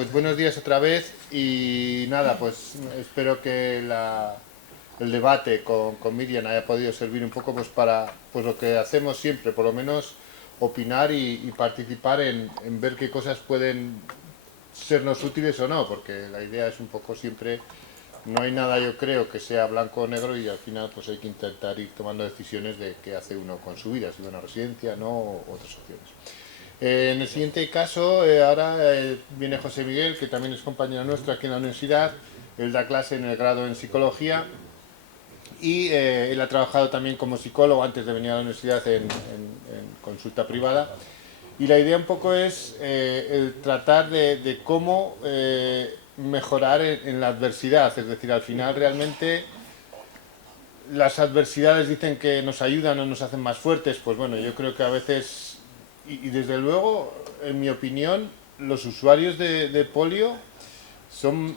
pues buenos días otra vez y nada, pues espero que el debate con Miriam haya podido servir un poco pues para pues lo que hacemos siempre, por lo menos opinar y participar en ver qué cosas pueden sernos útiles o no, porque la idea es un poco siempre, no hay nada yo creo que sea blanco o negro y al final pues hay que intentar ir tomando decisiones de qué hace uno con su vida, si va a una residencia, no, o otras opciones. En el siguiente caso, ahora viene José Miguel, que también es compañero nuestro aquí en la universidad. Él da clase en el grado en psicología y él ha trabajado también como psicólogo antes de venir a la universidad en consulta privada. Y la idea un poco es el tratar de cómo mejorar en la adversidad. Es decir, al final realmente las adversidades dicen que nos ayudan o nos hacen más fuertes. Pues bueno, yo creo que a veces, y desde luego, en mi opinión, los usuarios de polio son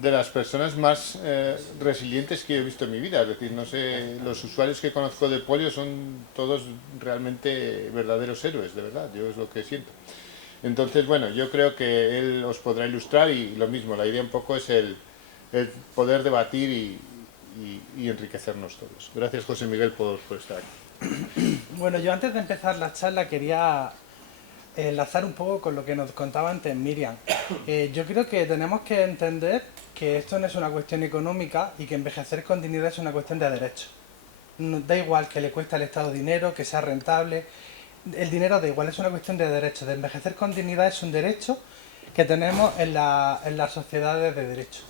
de las personas más resilientes que he visto en mi vida. Es decir, no sé, los usuarios que conozco de polio son todos realmente verdaderos héroes, de verdad, yo es lo que siento. Entonces, bueno, yo creo que él os podrá ilustrar y lo mismo, la idea un poco es el poder debatir y enriquecernos todos. Gracias, José Miguel, por estar aquí. Bueno, yo antes de empezar la charla quería enlazar un poco con lo que nos contaba antes Miriam. Yo creo que tenemos que entender que esto no es una cuestión económica y que envejecer con dignidad es una cuestión de derechos. Da igual que le cueste al Estado dinero, que sea rentable. El dinero da igual, es una cuestión de derechos. De envejecer con dignidad es un derecho que tenemos en las sociedades de derecho.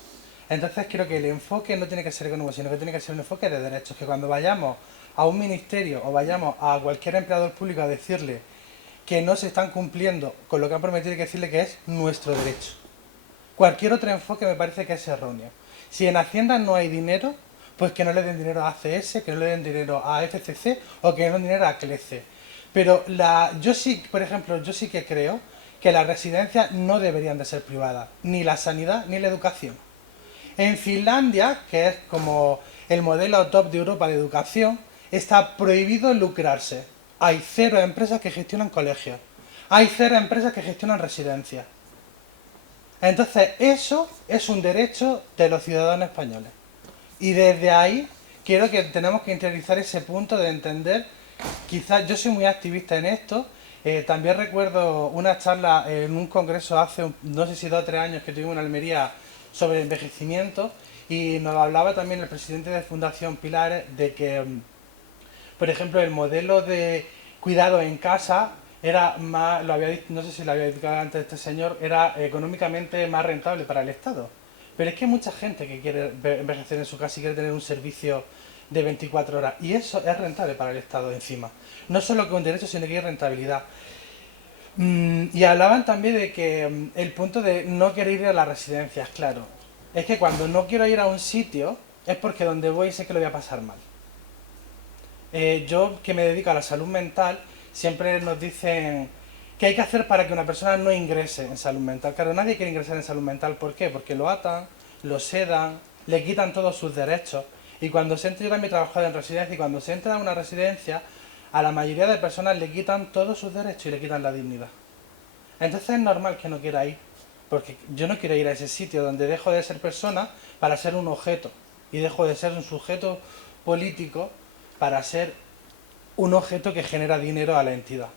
Entonces creo que el enfoque no tiene que ser económico, sino que tiene que ser un enfoque de derechos. Que cuando vayamos a un ministerio o vayamos a cualquier empleador público a decirle que no se están cumpliendo con lo que han prometido, hay que decirle que es nuestro derecho. Cualquier otro enfoque me parece que es erróneo. Si en Hacienda no hay dinero, pues que no le den dinero a ACS, que no le den dinero a FCC o que no le den dinero a CLECE. Pero yo sí, por ejemplo, yo sí que creo que las residencias no deberían de ser privadas, ni la sanidad ni la educación. En Finlandia, que es como el modelo top de Europa de educación, está prohibido lucrarse. Hay cero empresas que gestionan colegios. Hay cero empresas que gestionan residencias. Entonces, eso es un derecho de los ciudadanos españoles. Y desde ahí, quiero que tenemos que interiorizar ese punto de entender, quizás yo soy muy activista en esto, también recuerdo una charla en un congreso hace, no sé si 2 o 3 años que tuvimos en Almería sobre envejecimiento y nos hablaba también el presidente de Fundación Pilares de que, por ejemplo, el modelo de cuidado en casa era más, no sé si lo había dicho antes este señor, era económicamente más rentable para el Estado. Pero es que hay mucha gente que quiere envejecer en su casa y quiere tener un servicio de 24 horas. Y eso es rentable para el Estado encima. No solo que un derecho, sino que hay rentabilidad. Y hablaban también de que el punto de no querer ir a las residencias, claro. Es que cuando no quiero ir a un sitio es porque donde voy sé que lo voy a pasar mal. Yo que me dedico a la salud mental, siempre nos dicen qué hay que hacer para que una persona no ingrese en salud mental. Claro, nadie quiere ingresar en salud mental. ¿Por qué? Porque lo atan, lo sedan, le quitan todos sus derechos. Y cuando se entra, yo también he trabajado en residencia, y cuando se entra a una residencia, a la mayoría de personas le quitan todos sus derechos y le quitan la dignidad. Entonces es normal que no quiera ir. Porque yo no quiero ir a ese sitio donde dejo de ser persona para ser un objeto. Y dejo de ser un sujeto político para ser un objeto que genera dinero a la entidad.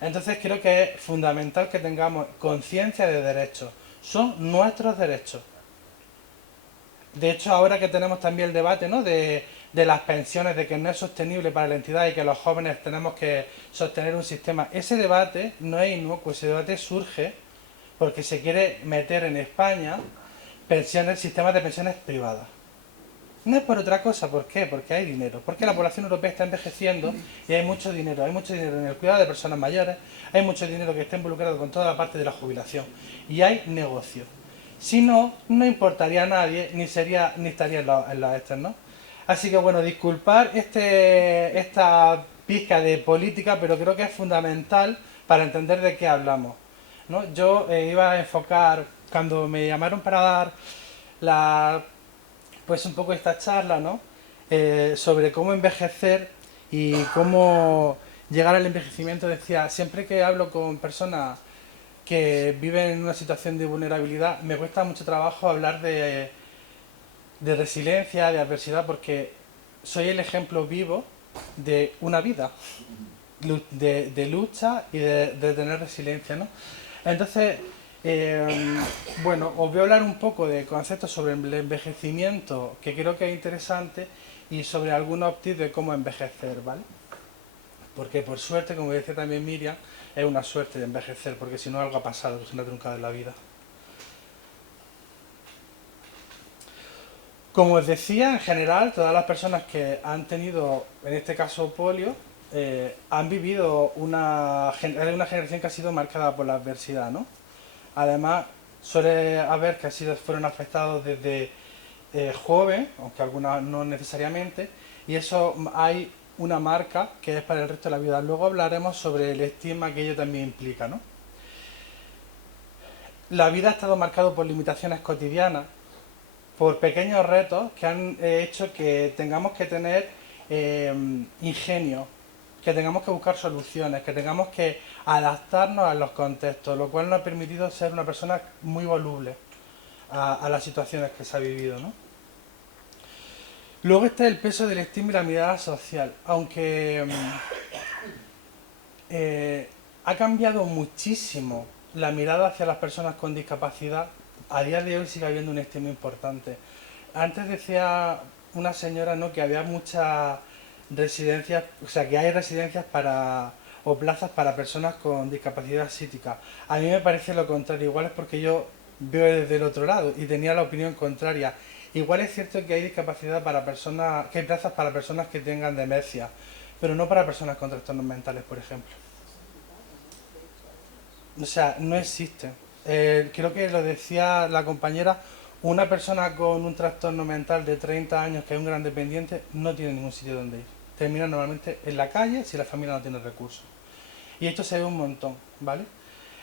Entonces creo que es fundamental que tengamos conciencia de derechos. Son nuestros derechos. De hecho, ahora que tenemos también el debate, ¿no?, de las pensiones, de que no es sostenible para la entidad y que los jóvenes tenemos que sostener un sistema, ese debate no es inocuo, ese debate surge porque se quiere meter en España pensiones, sistemas de pensiones privadas. No es por otra cosa, ¿por qué? Porque hay dinero, porque la población europea está envejeciendo y hay mucho dinero en el cuidado de personas mayores, hay mucho dinero que está involucrado con toda la parte de la jubilación y hay negocio. Si no, no importaría a nadie ni sería ni estaría en los estos, ¿no? Así que bueno, disculpar esta pizca de política, pero creo que es fundamental para entender de qué hablamos, ¿no? Yo iba a enfocar, cuando me llamaron para dar la pues un poco esta charla, ¿no? Sobre cómo envejecer y cómo llegar al envejecimiento, decía, siempre que hablo con personas que viven en una situación de vulnerabilidad, me cuesta mucho trabajo hablar de resiliencia, de adversidad, porque soy el ejemplo vivo de una vida, de lucha y de tener resiliencia, ¿no? Entonces, bueno, os voy a hablar un poco de conceptos sobre el envejecimiento que creo que es interesante y sobre algunos tips de cómo envejecer, ¿vale? Porque por suerte, como decía también Miriam, es una suerte de envejecer, porque si no algo ha pasado, se me ha truncado en la vida. Como os decía, en general, todas las personas que han tenido, en este caso, polio, han vivido una generación que ha sido marcada por la adversidad, ¿no? Además, suele haber que fueron afectados desde joven, aunque algunas no necesariamente, y eso hay una marca que es para el resto de la vida. Luego hablaremos sobre el estigma que ello también implica, ¿no? La vida ha estado marcada por limitaciones cotidianas, por pequeños retos que han hecho que tengamos que tener ingenio, que tengamos que buscar soluciones, que tengamos que adaptarnos a los contextos, lo cual nos ha permitido ser una persona muy voluble a las situaciones que se ha vivido, ¿no? Luego está el peso del estigma y la mirada social, aunque ha cambiado muchísimo la mirada hacia las personas con discapacidad. A día de hoy sigue habiendo un estigma importante. Antes decía una señora, ¿no?, que había muchas residencias, o sea, que hay residencias para o plazas para personas con discapacidad psíquica. A mí me parece lo contrario, igual es porque yo veo desde el otro lado y tenía la opinión contraria. Igual es cierto que hay discapacidad para personas, que hay plazas para personas que tengan demencia, pero no para personas con trastornos mentales, por ejemplo. O sea, no existe. Creo que lo decía la compañera, una persona con un trastorno mental de 30 años que es un gran dependiente no tiene ningún sitio donde ir. Termina normalmente en la calle si la familia no tiene recursos. Y esto se ve un montón, ¿vale?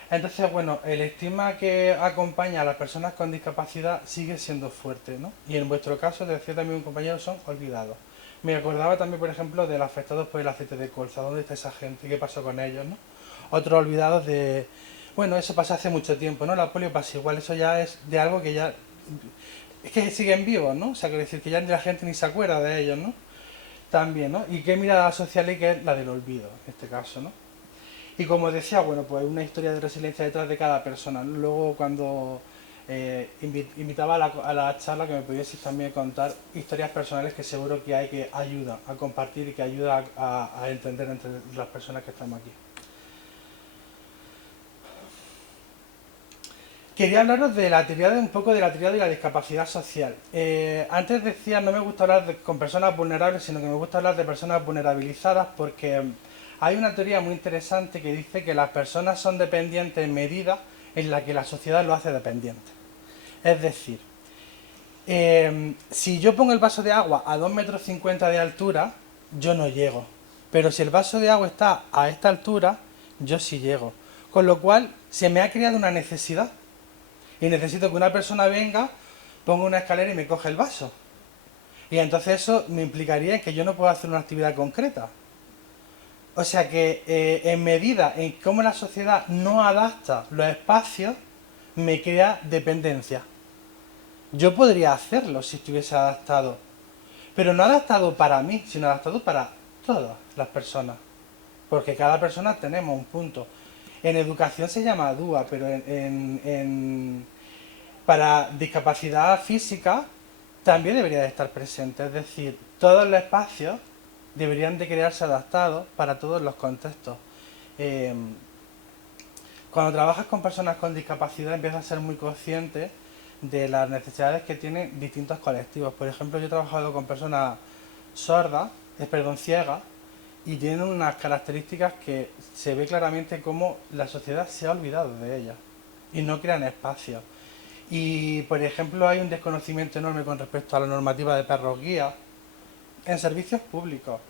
Entonces, bueno, el estigma que acompaña a las personas con discapacidad sigue siendo fuerte, ¿no? Y en vuestro caso, decía también un compañero, son olvidados. Me acordaba también, por ejemplo, de los afectados por el aceite de colza. ¿Dónde está esa gente? ¿Qué pasó con ellos, no? Otros olvidados de... Bueno, eso pasa hace mucho tiempo, ¿no? La polio pasa igual, eso ya es de algo que ya... Es que siguen vivos, ¿no? O sea, quiere decir que ya la gente ni se acuerda de ellos, ¿no? También, ¿no? Y qué mirada social hay, que es la del olvido, en este caso, ¿no? Y como decía, bueno, pues una historia de resiliencia detrás de cada persona. Luego cuando invitaba a la charla que me pudieseis también contar historias personales que seguro que hay que ayuda a compartir y que ayuda a entender entre las personas que estamos aquí. Quería hablaros de la teoría de un poco de la teoría de la discapacidad social. Antes decía, no me gusta hablar con personas vulnerables, sino que me gusta hablar de personas vulnerabilizadas porque hay una teoría muy interesante que dice que las personas son dependientes en medida en la que la sociedad lo hace dependiente. Es decir, si yo pongo el vaso de agua a 2,50 metros de altura, yo no llego. Pero si el vaso de agua está a esta altura, yo sí llego. Con lo cual, se me ha creado una necesidad. Y necesito que una persona venga, ponga una escalera y me coge el vaso. Y entonces eso me implicaría en que yo no puedo hacer una actividad concreta. O sea que en medida en cómo la sociedad no adapta los espacios, me crea dependencia. Yo podría hacerlo si estuviese adaptado, pero no adaptado para mí, sino adaptado para todas las personas. Porque cada persona tenemos un punto. En educación se llama DUA, pero para discapacidad física también debería de estar presente. Es decir, todos los espacios deberían de crearse adaptados para todos los contextos. Cuando trabajas con personas con discapacidad empiezas a ser muy consciente de las necesidades que tienen distintos colectivos. Por ejemplo, yo he trabajado con personas sordas, ciegas, y tienen unas características que se ve claramente cómo la sociedad se ha olvidado de ellas y no crean espacios. Y, por ejemplo, hay un desconocimiento enorme con respecto a la normativa de perros guía en servicios públicos,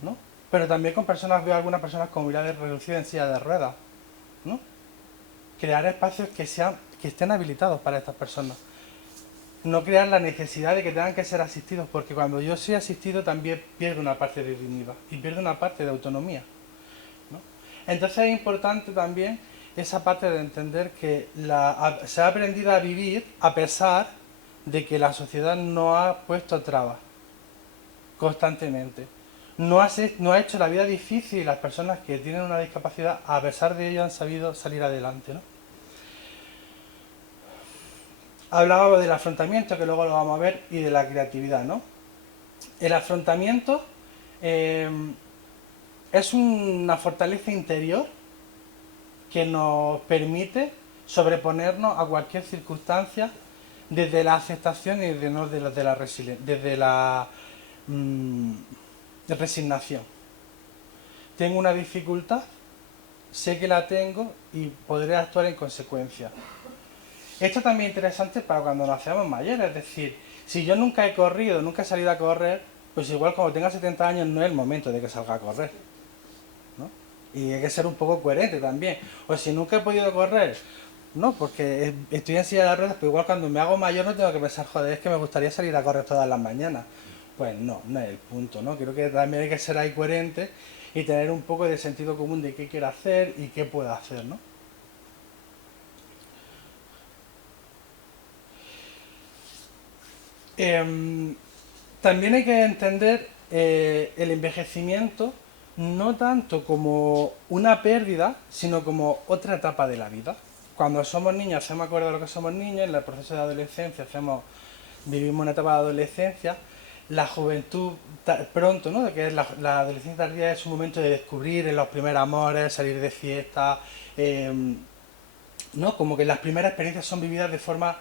¿no? Pero también con personas, veo algunas personas con movilidad reducida en silla de ruedas, ¿no? Crear espacios que estén habilitados para estas personas. No crear la necesidad de que tengan que ser asistidos, porque cuando yo soy asistido también pierdo una parte de dignidad y pierdo una parte de autonomía, ¿no? Entonces es importante también esa parte de entender que se ha aprendido a vivir a pesar de que la sociedad no ha puesto trabas constantemente. No ha hecho la vida difícil y las personas que tienen una discapacidad, a pesar de ello, han sabido salir adelante, ¿no? Hablábamos del afrontamiento, que luego lo vamos a ver, y de la creatividad, ¿no? El afrontamiento eh, es una fortaleza interior que nos permite sobreponernos a cualquier circunstancia desde la aceptación y no desde la resiliencia, desde la mm, resignación. Tengo una dificultad, sé que la tengo y podré actuar en consecuencia. Esto también es interesante para cuando nos hacemos mayores, es decir, si yo nunca he corrido, nunca he salido a correr, pues igual cuando tenga 70 años no es el momento de que salga a correr, ¿no? Y hay que ser un poco coherente también. O si nunca he podido correr, no, porque estoy en silla de ruedas, pero igual cuando me hago mayor no tengo que pensar, joder, es que me gustaría salir a correr todas las mañanas. Pues no, no es el punto, ¿no? Creo que también hay que ser ahí coherente y tener un poco de sentido común de qué quiero hacer y qué puedo hacer, ¿no? Em, También hay que entender el envejecimiento no tanto como una pérdida, sino como otra etapa de la vida. Cuando somos niños hacemos acuerdo a lo que somos niños, en el proceso de adolescencia vivimos una etapa de adolescencia, la juventud pronto, ¿no? Que es la adolescencia tardía es un momento de descubrir en los primeros amores, salir de fiesta, ¿no? Como que las primeras experiencias son vividas de forma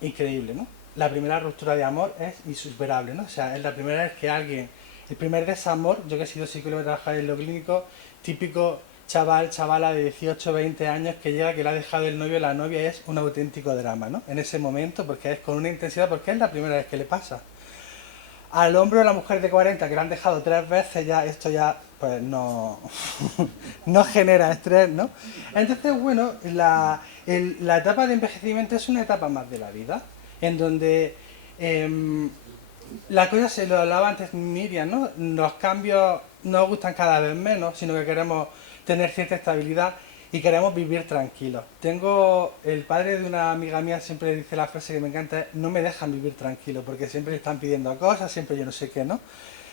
increíble, ¿no? La primera ruptura de amor es insuperable, ¿no? O sea, es la primera vez que alguien, el primer desamor, yo que he sido psicólogo y trabajar en lo clínico, típico chaval, chavala de 18, 20 años que llega, que le ha dejado el novio o la novia, es un auténtico drama, ¿no? En ese momento, porque es con una intensidad, porque es la primera vez que le pasa. Al hombre o a la mujer de 40 que le han dejado 3 veces, ya esto ya pues no, no genera estrés, ¿no? Entonces, bueno, la etapa de envejecimiento es una etapa más de la vida, en donde la cosa se lo hablaba antes Miriam, ¿no? Los cambios no nos gustan cada vez menos, sino que queremos tener cierta estabilidad y queremos vivir tranquilos. El padre de una amiga mía siempre dice la frase que me encanta, es, no me dejan vivir tranquilo, porque siempre le están pidiendo cosas, siempre yo no sé qué, ¿no?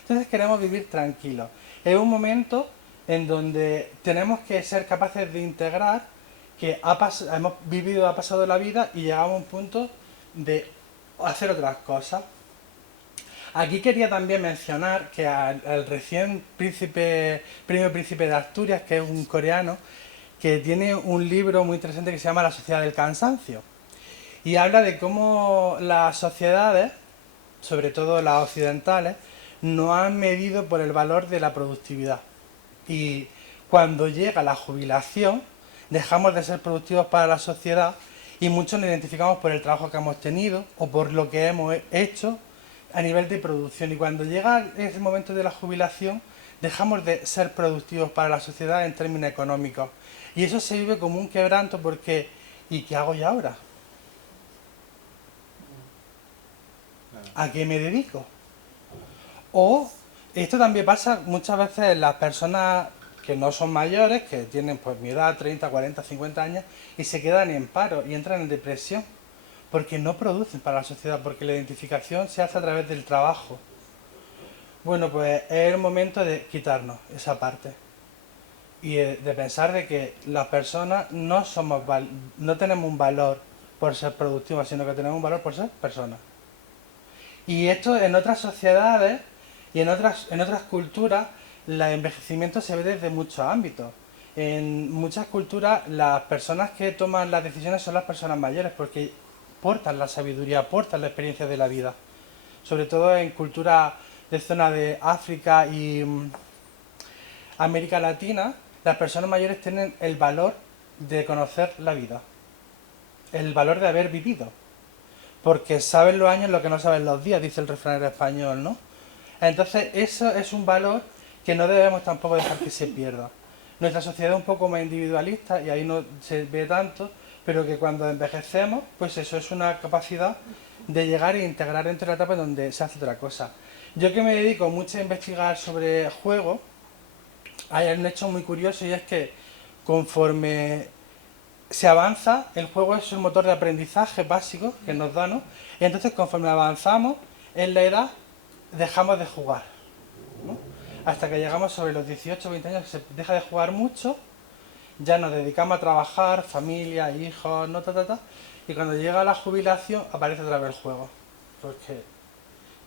Entonces queremos vivir tranquilos. Es un momento en donde tenemos que ser capaces de integrar que hemos vivido, ha pasado la vida y llegamos a un punto de hacer otras cosas. Aquí quería también mencionar que al recién premio príncipe de Asturias, que es un coreano, que tiene un libro muy interesante que se llama La sociedad del cansancio. Y habla de cómo las sociedades, sobre todo las occidentales, no han medido por el valor de la productividad. Y cuando llega la jubilación, dejamos de ser productivos para la sociedad y muchos nos identificamos por el trabajo que hemos tenido o por lo que hemos hecho a nivel de producción. Y cuando llega ese momento de la jubilación, dejamos de ser productivos para la sociedad en términos económicos. Y eso se vive como un quebranto porque ¿y qué hago yo ahora? ¿A qué me dedico? O esto también pasa muchas veces en las personas que no son mayores, que tienen pues mi edad, 30, 40, 50 años, y se quedan en paro y entran en depresión, porque no producen para la sociedad, porque la identificación se hace a través del trabajo. Bueno, pues es el momento de quitarnos esa parte y de pensar de que las personas no tenemos un valor por ser productivas, sino que tenemos un valor por ser personas. Y esto en otras sociedades y en otras culturas, el envejecimiento se ve desde muchos ámbitos. En muchas culturas las personas que toman las decisiones son las personas mayores porque portan la sabiduría, portan la experiencia de la vida. Sobre todo en culturas de zona de África y América Latina, las personas mayores tienen el valor de conocer la vida, el valor de haber vivido. Porque saben los años lo que no saben los días, dice el refranero español, ¿no? Entonces, eso es un valor que no debemos tampoco dejar que se pierda. Nuestra sociedad es un poco más individualista y ahí no se ve tanto, pero que cuando envejecemos, pues eso es una capacidad de llegar e integrar dentro de la etapa donde se hace otra cosa. Yo que me dedico mucho a investigar sobre juegos, hay un hecho muy curioso y es que conforme se avanza, el juego es un motor de aprendizaje básico que nos da, ¿no? Y entonces conforme avanzamos en la edad, dejamos de jugar, ¿no? Hasta que llegamos sobre los 18 o 20 años, que se deja de jugar mucho, ya nos dedicamos a trabajar, familia, hijos, no, y cuando llega la jubilación aparece otra vez el juego, porque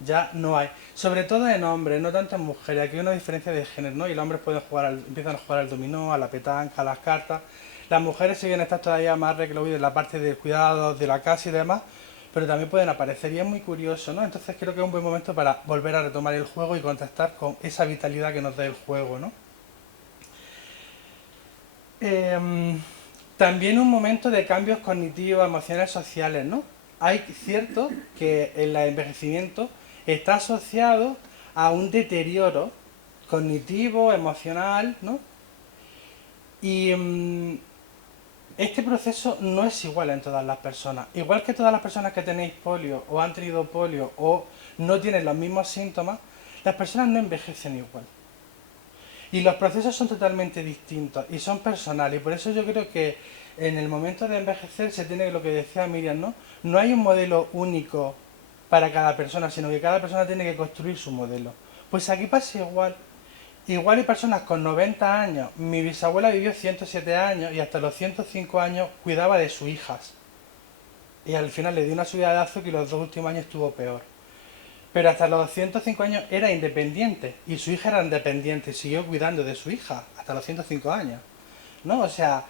ya no hay, sobre todo en hombres, no tanto en mujeres, aquí hay una diferencia de género, ¿no? Y los hombres pueden jugar empiezan a jugar al dominó, a la petanca, a las cartas. Las mujeres siguen estando todavía más recluidas en la parte de cuidados de la casa y demás, pero también pueden aparecer y es muy curioso, ¿no? Entonces creo que es un buen momento para volver a retomar el juego y contactar con esa vitalidad que nos da el juego, ¿no? También un momento de cambios cognitivos, emocionales, sociales, ¿no? Hay cierto que el envejecimiento está asociado a un deterioro cognitivo, emocional, ¿no? Y este proceso no es igual en todas las personas. Igual que todas las personas que tenéis polio o han tenido polio o no tienen los mismos síntomas, las personas no envejecen igual. Y los procesos son totalmente distintos y son personales. Y por eso yo creo que en el momento de envejecer se tiene lo que decía Miriam, ¿no? No hay un modelo único para cada persona, sino que cada persona tiene que construir su modelo. Pues aquí pasa igual. Igual hay personas con 90 años. Mi bisabuela vivió 107 años y hasta los 105 años cuidaba de sus hijas. Y al final le dio una subida de azúcar y los 2 últimos años estuvo peor. Pero hasta los 105 años era independiente y su hija era independiente y siguió cuidando de su hija hasta los 105 años. ¿No? O sea,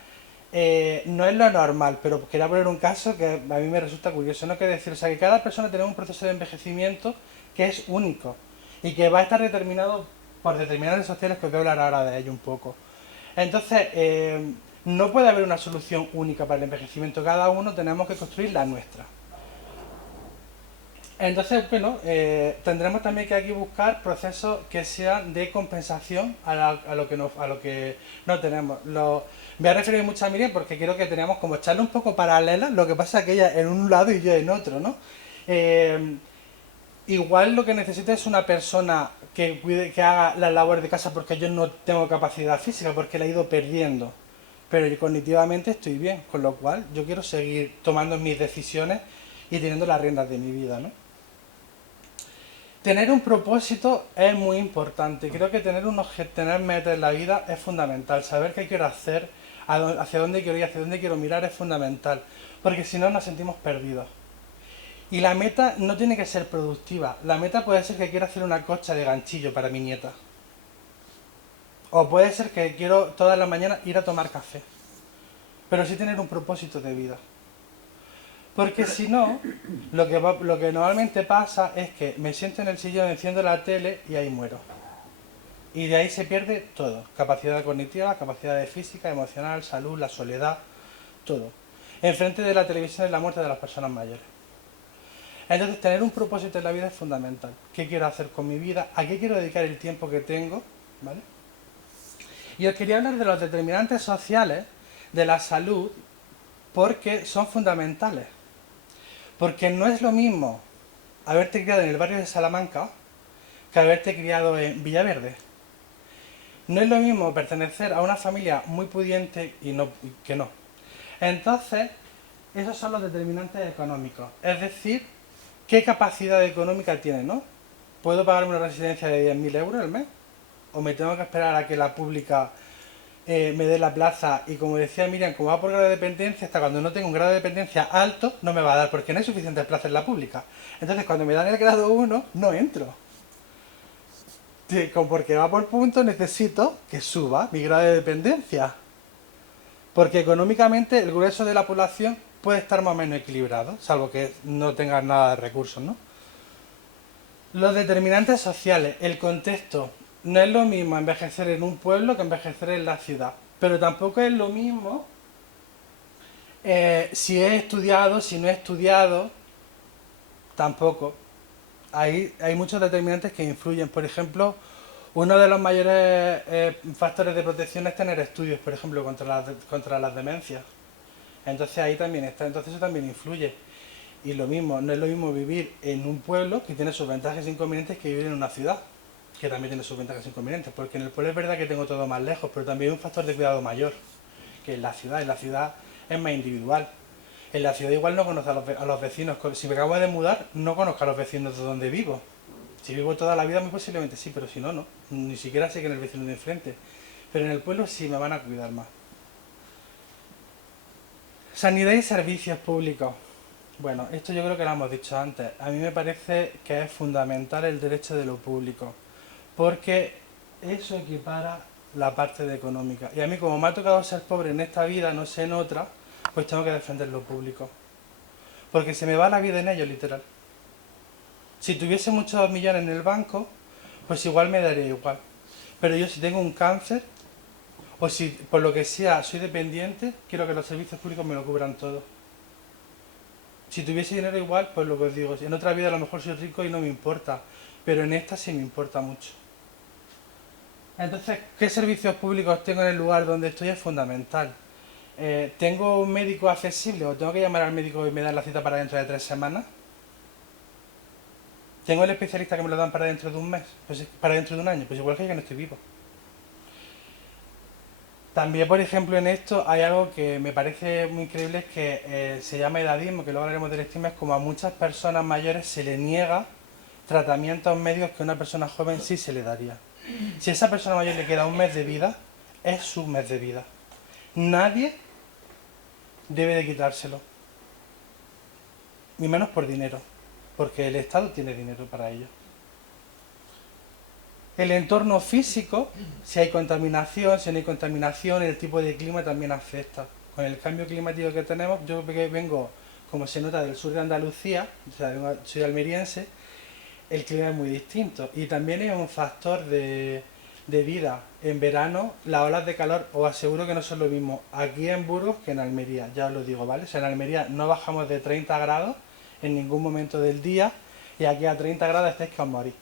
no es lo normal, pero quería poner un caso que a mí me resulta curioso. No quiere decir, o sea, que cada persona tiene un proceso de envejecimiento que es único y que va a estar determinado por determinantes sociales que os voy a hablar ahora de ello un poco. Entonces, no puede haber una solución única para el envejecimiento, cada uno tenemos que construir la nuestra. Entonces, bueno, tendremos también que aquí buscar procesos que sean de compensación a lo que no tenemos. Me voy a referir mucho a Miriam porque quiero que tenemos como charlas un poco paralelas, lo que pasa es que ella en un lado y yo en otro, ¿no? Igual lo que necesito es una persona que cuide, que haga las labores de casa porque yo no tengo capacidad física, porque la he ido perdiendo. Pero yo cognitivamente estoy bien, con lo cual yo quiero seguir tomando mis decisiones y teniendo las riendas de mi vida, ¿no? Tener un propósito es muy importante. Creo que tener metas en la vida es fundamental. Saber qué quiero hacer, hacia dónde quiero ir, hacia dónde quiero mirar es fundamental. Porque si no nos sentimos perdidos. Y la meta no tiene que ser productiva. La meta puede ser que quiero hacer una cocha de ganchillo para mi nieta. O puede ser que quiero todas las mañanas ir a tomar café. Pero sí tener un propósito de vida. Porque si no, lo que normalmente pasa es que me siento en el sillón, enciendo la tele y ahí muero. Y de ahí se pierde todo. Capacidad cognitiva, capacidad física, emocional, salud, la soledad, todo. Enfrente de la televisión es la muerte de las personas mayores. Entonces tener un propósito en la vida es fundamental. ¿Qué quiero hacer con mi vida? ¿A qué quiero dedicar el tiempo que tengo? ¿Vale? Y os quería hablar de los determinantes sociales de la salud porque son fundamentales. Porque no es lo mismo haberte criado en el barrio de Salamanca que haberte criado en Villaverde. No es lo mismo pertenecer a una familia muy pudiente y que no. Entonces, esos son los determinantes económicos. Es decir, qué capacidad económica tiene, ¿no? ¿Puedo pagarme una residencia de 10.000 euros al mes? ¿O me tengo que esperar a que la pública me dé la plaza? Y como decía Miriam, como va por grado de dependencia, hasta cuando no tengo un grado de dependencia alto, no me va a dar, porque no hay suficientes plazas en la pública. Entonces, cuando me dan el grado 1, no entro. Porque va por punto, necesito que suba mi grado de dependencia. Porque económicamente el grueso de la población puede estar más o menos equilibrado, salvo que no tengan nada de recursos, ¿no? Los determinantes sociales, el contexto. No es lo mismo envejecer en un pueblo que envejecer en la ciudad. Pero tampoco es lo mismo si he estudiado, si no he estudiado, tampoco. Hay muchos determinantes que influyen. Por ejemplo, uno de los mayores factores de protección es tener estudios, por ejemplo, contra las demencias. Entonces ahí también está, entonces eso también influye. Y lo mismo, no es lo mismo vivir en un pueblo que tiene sus ventajas e inconvenientes que vivir en una ciudad, que también tiene sus ventajas e inconvenientes. Porque en el pueblo es verdad que tengo todo más lejos, pero también hay un factor de cuidado mayor que en la ciudad. En la ciudad es más individual. En la ciudad igual no conozco a los vecinos. Si me acabo de mudar, no conozco a los vecinos de donde vivo. Si vivo toda la vida, muy posiblemente sí, pero si no, no. Ni siquiera sé quién es el vecino de enfrente. Pero en el pueblo sí me van a cuidar más. Sanidad y servicios públicos. Bueno, esto yo creo que lo hemos dicho antes. A mí me parece que es fundamental el derecho de lo público, porque eso equipara la parte de económica. Y a mí, como me ha tocado ser pobre en esta vida, no sé en otra, pues tengo que defender lo público. Porque se me va la vida en ello, literal. Si tuviese muchos millones en el banco, pues igual me daría igual. Pero yo si tengo un cáncer, o si por lo que sea soy dependiente, quiero que los servicios públicos me lo cubran todo. Si tuviese dinero igual, pues lo que os digo, en otra vida a lo mejor soy rico y no me importa, pero en esta sí me importa mucho. Entonces, ¿qué servicios públicos tengo en el lugar donde estoy? Es fundamental. ¿Tengo un médico accesible o tengo que llamar al médico y me dan la cita para dentro de 3 semanas? ¿Tengo el especialista que me lo dan para dentro de un mes? Pues para dentro de un año, pues igual que yo no estoy vivo. También, por ejemplo, en esto hay algo que me parece muy increíble, es que se llama edadismo, que luego hablaremos del estigma, es como a muchas personas mayores se le niega tratamientos médicos que a una persona joven sí se le daría. Si a esa persona mayor le queda un mes de vida, es su mes de vida. Nadie debe de quitárselo, ni menos por dinero, porque el Estado tiene dinero para ello. El entorno físico, si hay contaminación, si no hay contaminación, el tipo de clima también afecta. Con el cambio climático que tenemos, yo que vengo, como se nota, del sur de Andalucía, o sea, soy almeriense, el clima es muy distinto. Y también es un factor de vida. En verano, las olas de calor, os aseguro que no son lo mismo aquí en Burgos que en Almería, ya os lo digo, ¿vale? O sea, en Almería no bajamos de 30 grados en ningún momento del día, y aquí a 30 grados estáis que os morís.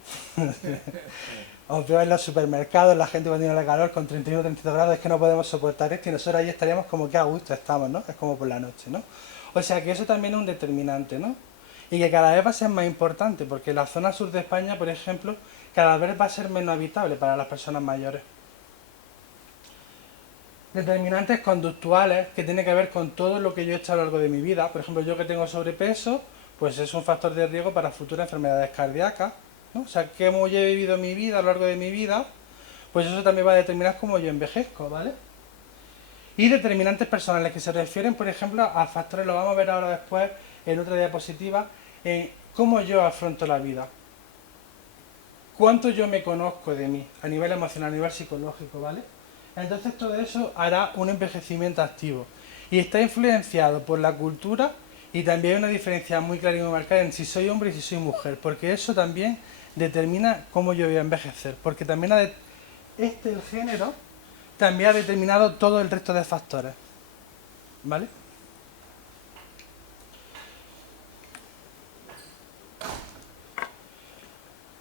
Os veo en los supermercados, la gente cuando tiene el calor con 31 o 32 grados, es que no podemos soportar esto y nosotros ahí estaríamos como que a gusto estamos, ¿no? Es como por la noche, ¿no? O sea que eso también es un determinante, ¿no? Y que cada vez va a ser más importante, porque la zona sur de España, por ejemplo, cada vez va a ser menos habitable para las personas mayores. Determinantes conductuales, que tiene que ver con todo lo que yo he hecho a lo largo de mi vida. Por ejemplo, yo que tengo sobrepeso, pues es un factor de riesgo para futuras enfermedades cardíacas, ¿no? O sea, cómo yo he vivido mi vida a lo largo de mi vida, pues eso también va a determinar cómo yo envejezco, ¿vale? Y determinantes personales que se refieren, por ejemplo, a factores, lo vamos a ver ahora después en otra diapositiva, en cómo yo afronto la vida. Cuánto yo me conozco de mí, a nivel emocional, a nivel psicológico, ¿vale? Entonces todo eso hará un envejecimiento activo. Y está influenciado por la cultura, y también hay una diferencia muy clara y muy marcada en si soy hombre y si soy mujer, porque eso también determina cómo yo voy a envejecer, porque también el género también ha determinado todo el resto de factores, ¿vale?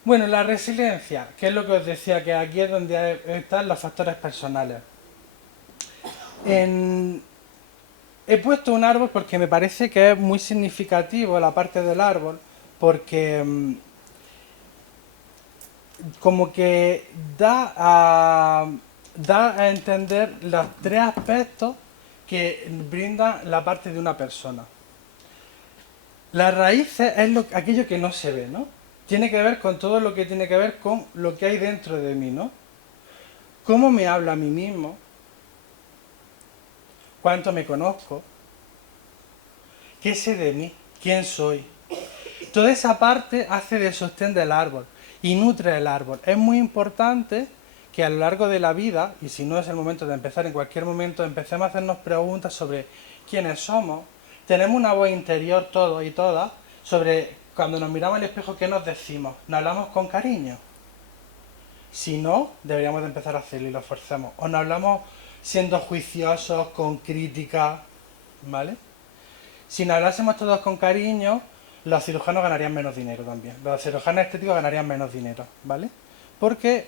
Bueno, la resiliencia, que es lo que os decía, que aquí es donde están los factores personales. He puesto un árbol porque me parece que es muy significativo la parte del árbol, porque como que da a entender los 3 aspectos que brinda la parte de una persona. Las raíces es aquello que no se ve, ¿no? Tiene que ver con todo lo que tiene que ver con lo que hay dentro de mí, ¿no? ¿Cómo me hablo a mí mismo? ¿Cuánto me conozco? ¿Qué sé de mí? ¿Quién soy? Toda esa parte hace de sostén del árbol y nutre el árbol. Es muy importante que a lo largo de la vida, y si no es el momento de empezar, en cualquier momento empecemos a hacernos preguntas sobre quiénes somos. Tenemos una voz interior todos y todas sobre cuando nos miramos al espejo, ¿qué nos decimos? ¿Nos hablamos con cariño? Si no, deberíamos de empezar a hacerlo y lo forzamos. O nos hablamos siendo juiciosos, con crítica, ¿vale? Si nos hablásemos todos con cariño, los cirujanos ganarían menos dinero también. Los cirujanos estéticos ganarían menos dinero, ¿vale? Porque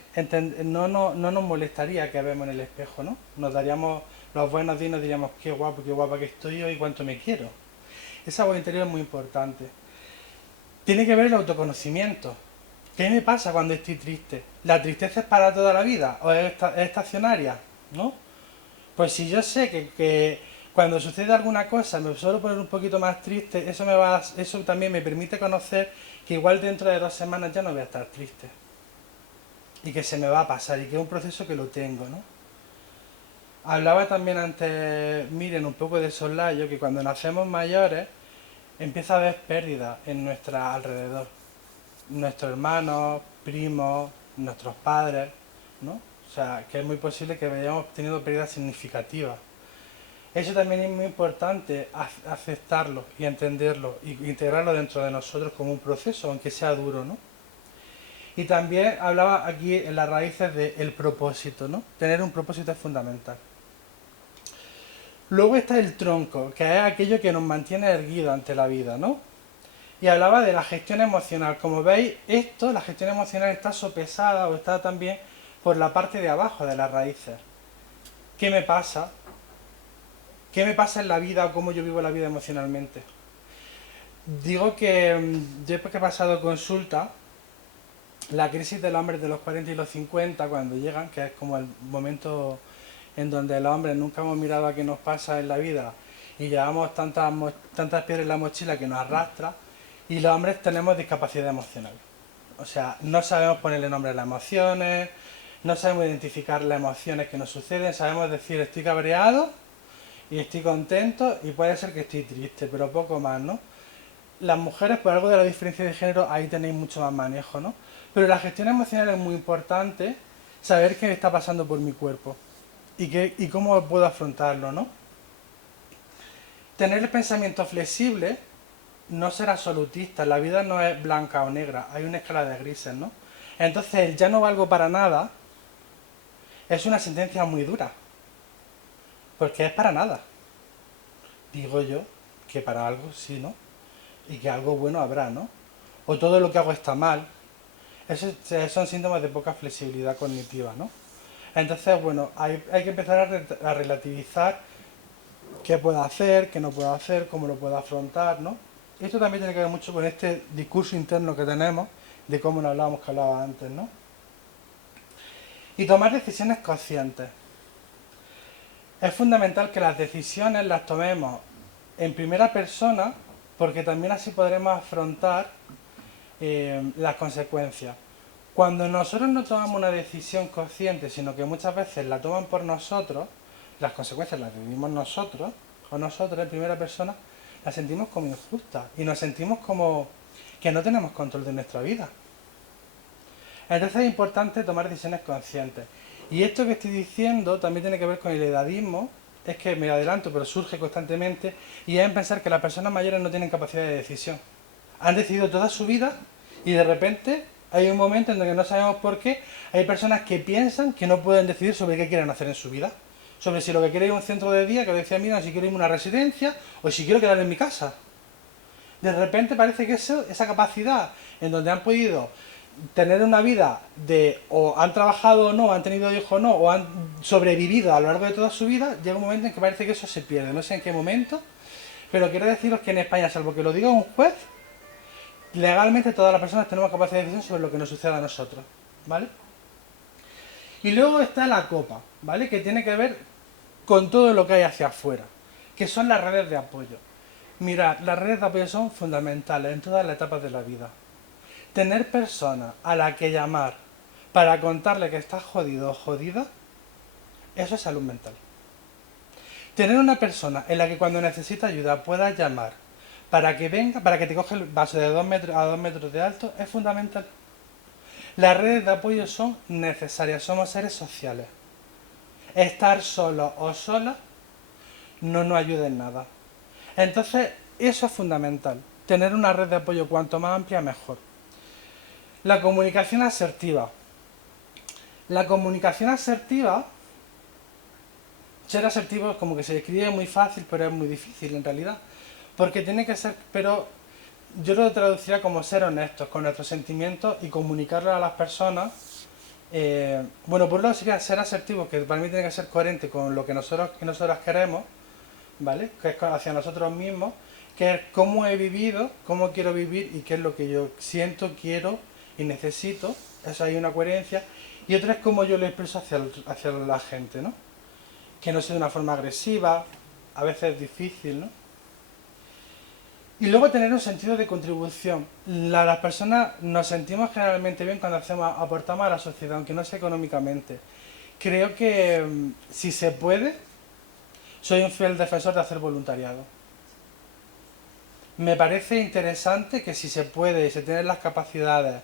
no nos molestaría que vemos en el espejo, ¿no? Nos daríamos los buenos días y nos diríamos qué guapo, qué guapa que estoy hoy y cuánto me quiero. Esa voz interior es muy importante. Tiene que ver el autoconocimiento. ¿Qué me pasa cuando estoy triste? ¿La tristeza es para toda la vida o es estacionaria? ¿No? Pues si yo sé que Cuando sucede alguna cosa, me suelo poner un poquito más triste, eso también me permite conocer que igual dentro de 2 semanas ya no voy a estar triste. Y que se me va a pasar, y que es un proceso que lo tengo, ¿no? Hablaba también antes, miren, un poco de soslayo, que cuando nacemos mayores empieza a haber pérdidas en nuestro alrededor. Nuestros hermanos, primos, nuestros padres, ¿no? O sea, que es muy posible que vayamos teniendo pérdidas significativas. Eso también es muy importante aceptarlo y entenderlo y integrarlo dentro de nosotros como un proceso, aunque sea duro, ¿no? Y también hablaba aquí en las raíces del propósito, ¿no? Tener un propósito es fundamental. Luego está el tronco, que es aquello que nos mantiene erguidos ante la vida, ¿no? Y hablaba de la gestión emocional. Como veis, la gestión emocional está sopesada o está también por la parte de abajo de las raíces. ¿Qué me pasa? ¿Qué me pasa en la vida o cómo yo vivo la vida emocionalmente? Digo que yo después que he pasado consulta, la crisis del hombre de los 40 y los 50, cuando llegan, que es como el momento en donde los hombres nunca hemos mirado a qué nos pasa en la vida y llevamos tantas piedras en la mochila que nos arrastra, y los hombres tenemos discapacidad emocional. O sea, no sabemos ponerle nombre a las emociones, no sabemos identificar las emociones que nos suceden, sabemos decir estoy cabreado y estoy contento y puede ser que estoy triste, pero poco más, ¿no? Las mujeres, por algo de la diferencia de género, ahí tenéis mucho más manejo, ¿no? Pero la gestión emocional es muy importante, saber qué está pasando por mi cuerpo y cómo puedo afrontarlo, ¿no? Tener el pensamiento flexible, no ser absolutista, la vida no es blanca o negra, hay una escala de grises, ¿no? Entonces el ya no valgo para nada es una sentencia muy dura, porque es para nada. Digo yo que para algo sí, ¿no? Y que algo bueno habrá, ¿no? O todo lo que hago está mal. Esos son síntomas de poca flexibilidad cognitiva, ¿no? Entonces, bueno, hay que empezar a relativizar qué puedo hacer, qué no puedo hacer, cómo lo puedo afrontar, ¿no? Esto también tiene que ver mucho con este discurso interno que tenemos, de cómo nos hablábamos, que hablaba antes, ¿no? Y tomar decisiones conscientes. Es fundamental que las decisiones las tomemos en primera persona, porque también así podremos afrontar las consecuencias. Cuando nosotros no tomamos una decisión consciente, sino que muchas veces la toman por nosotros, las consecuencias las vivimos nosotros, o nosotros en primera persona, las sentimos como injustas y nos sentimos como que no tenemos control de nuestra vida. Entonces es importante tomar decisiones conscientes. Y esto que estoy diciendo también tiene que ver con el edadismo, es que me adelanto, pero surge constantemente, y es en pensar que las personas mayores no tienen capacidad de decisión. Han decidido toda su vida y de repente hay un momento en el que no sabemos por qué hay personas que piensan que no pueden decidir sobre qué quieren hacer en su vida. Sobre si lo que quiero es un centro de día, que decía, mira, si quiero irme a una residencia o si quiero quedarme en mi casa. De repente parece que esa capacidad en donde han podido tener una vida de o han trabajado o no, han tenido hijos o no, o han sobrevivido a lo largo de toda su vida, llega un momento en que parece que eso se pierde. No sé en qué momento, pero quiero deciros que en España, salvo que lo diga un juez, legalmente todas las personas tenemos capacidad de decisión sobre lo que nos suceda a nosotros, ¿vale? Y luego está la copa, ¿vale? Que tiene que ver con todo lo que hay hacia afuera, que son las redes de apoyo. Mirad, las redes de apoyo son fundamentales en todas las etapas de la vida. Tener personas a las que llamar para contarle que estás jodido o jodida, eso es salud mental. Tener una persona en la que cuando necesita ayuda puedas llamar para que venga, para que te coge el vaso de 2 metros a 2 metros de alto, es fundamental. Las redes de apoyo son necesarias, somos seres sociales. Estar solos o solas no nos ayuda en nada. Entonces, eso es fundamental. Tener una red de apoyo cuanto más amplia, mejor. La comunicación asertiva. La comunicación asertiva, ser asertivo como que se describe muy fácil, pero es muy difícil en realidad. Porque tiene que ser, pero yo lo traduciría como ser honestos con nuestros sentimientos y comunicarlo a las personas. Bueno, por un lado sería ser asertivo, que para mí tiene que ser coherente con lo que nosotras queremos, ¿vale? Que es hacia nosotros mismos, que es cómo he vivido, cómo quiero vivir y qué es lo que yo siento, quiero y necesito. Eso hay una coherencia. Y otra es cómo yo lo expreso hacia la gente, ¿no? Que no sea de una forma agresiva, a veces es difícil, ¿no? Y luego tener un sentido de contribución. Las personas nos sentimos generalmente bien cuando aportamos a la sociedad, aunque no sea económicamente. Creo que si se puede, soy un fiel defensor de hacer voluntariado. Me parece interesante que si se puede y se tienen las capacidades,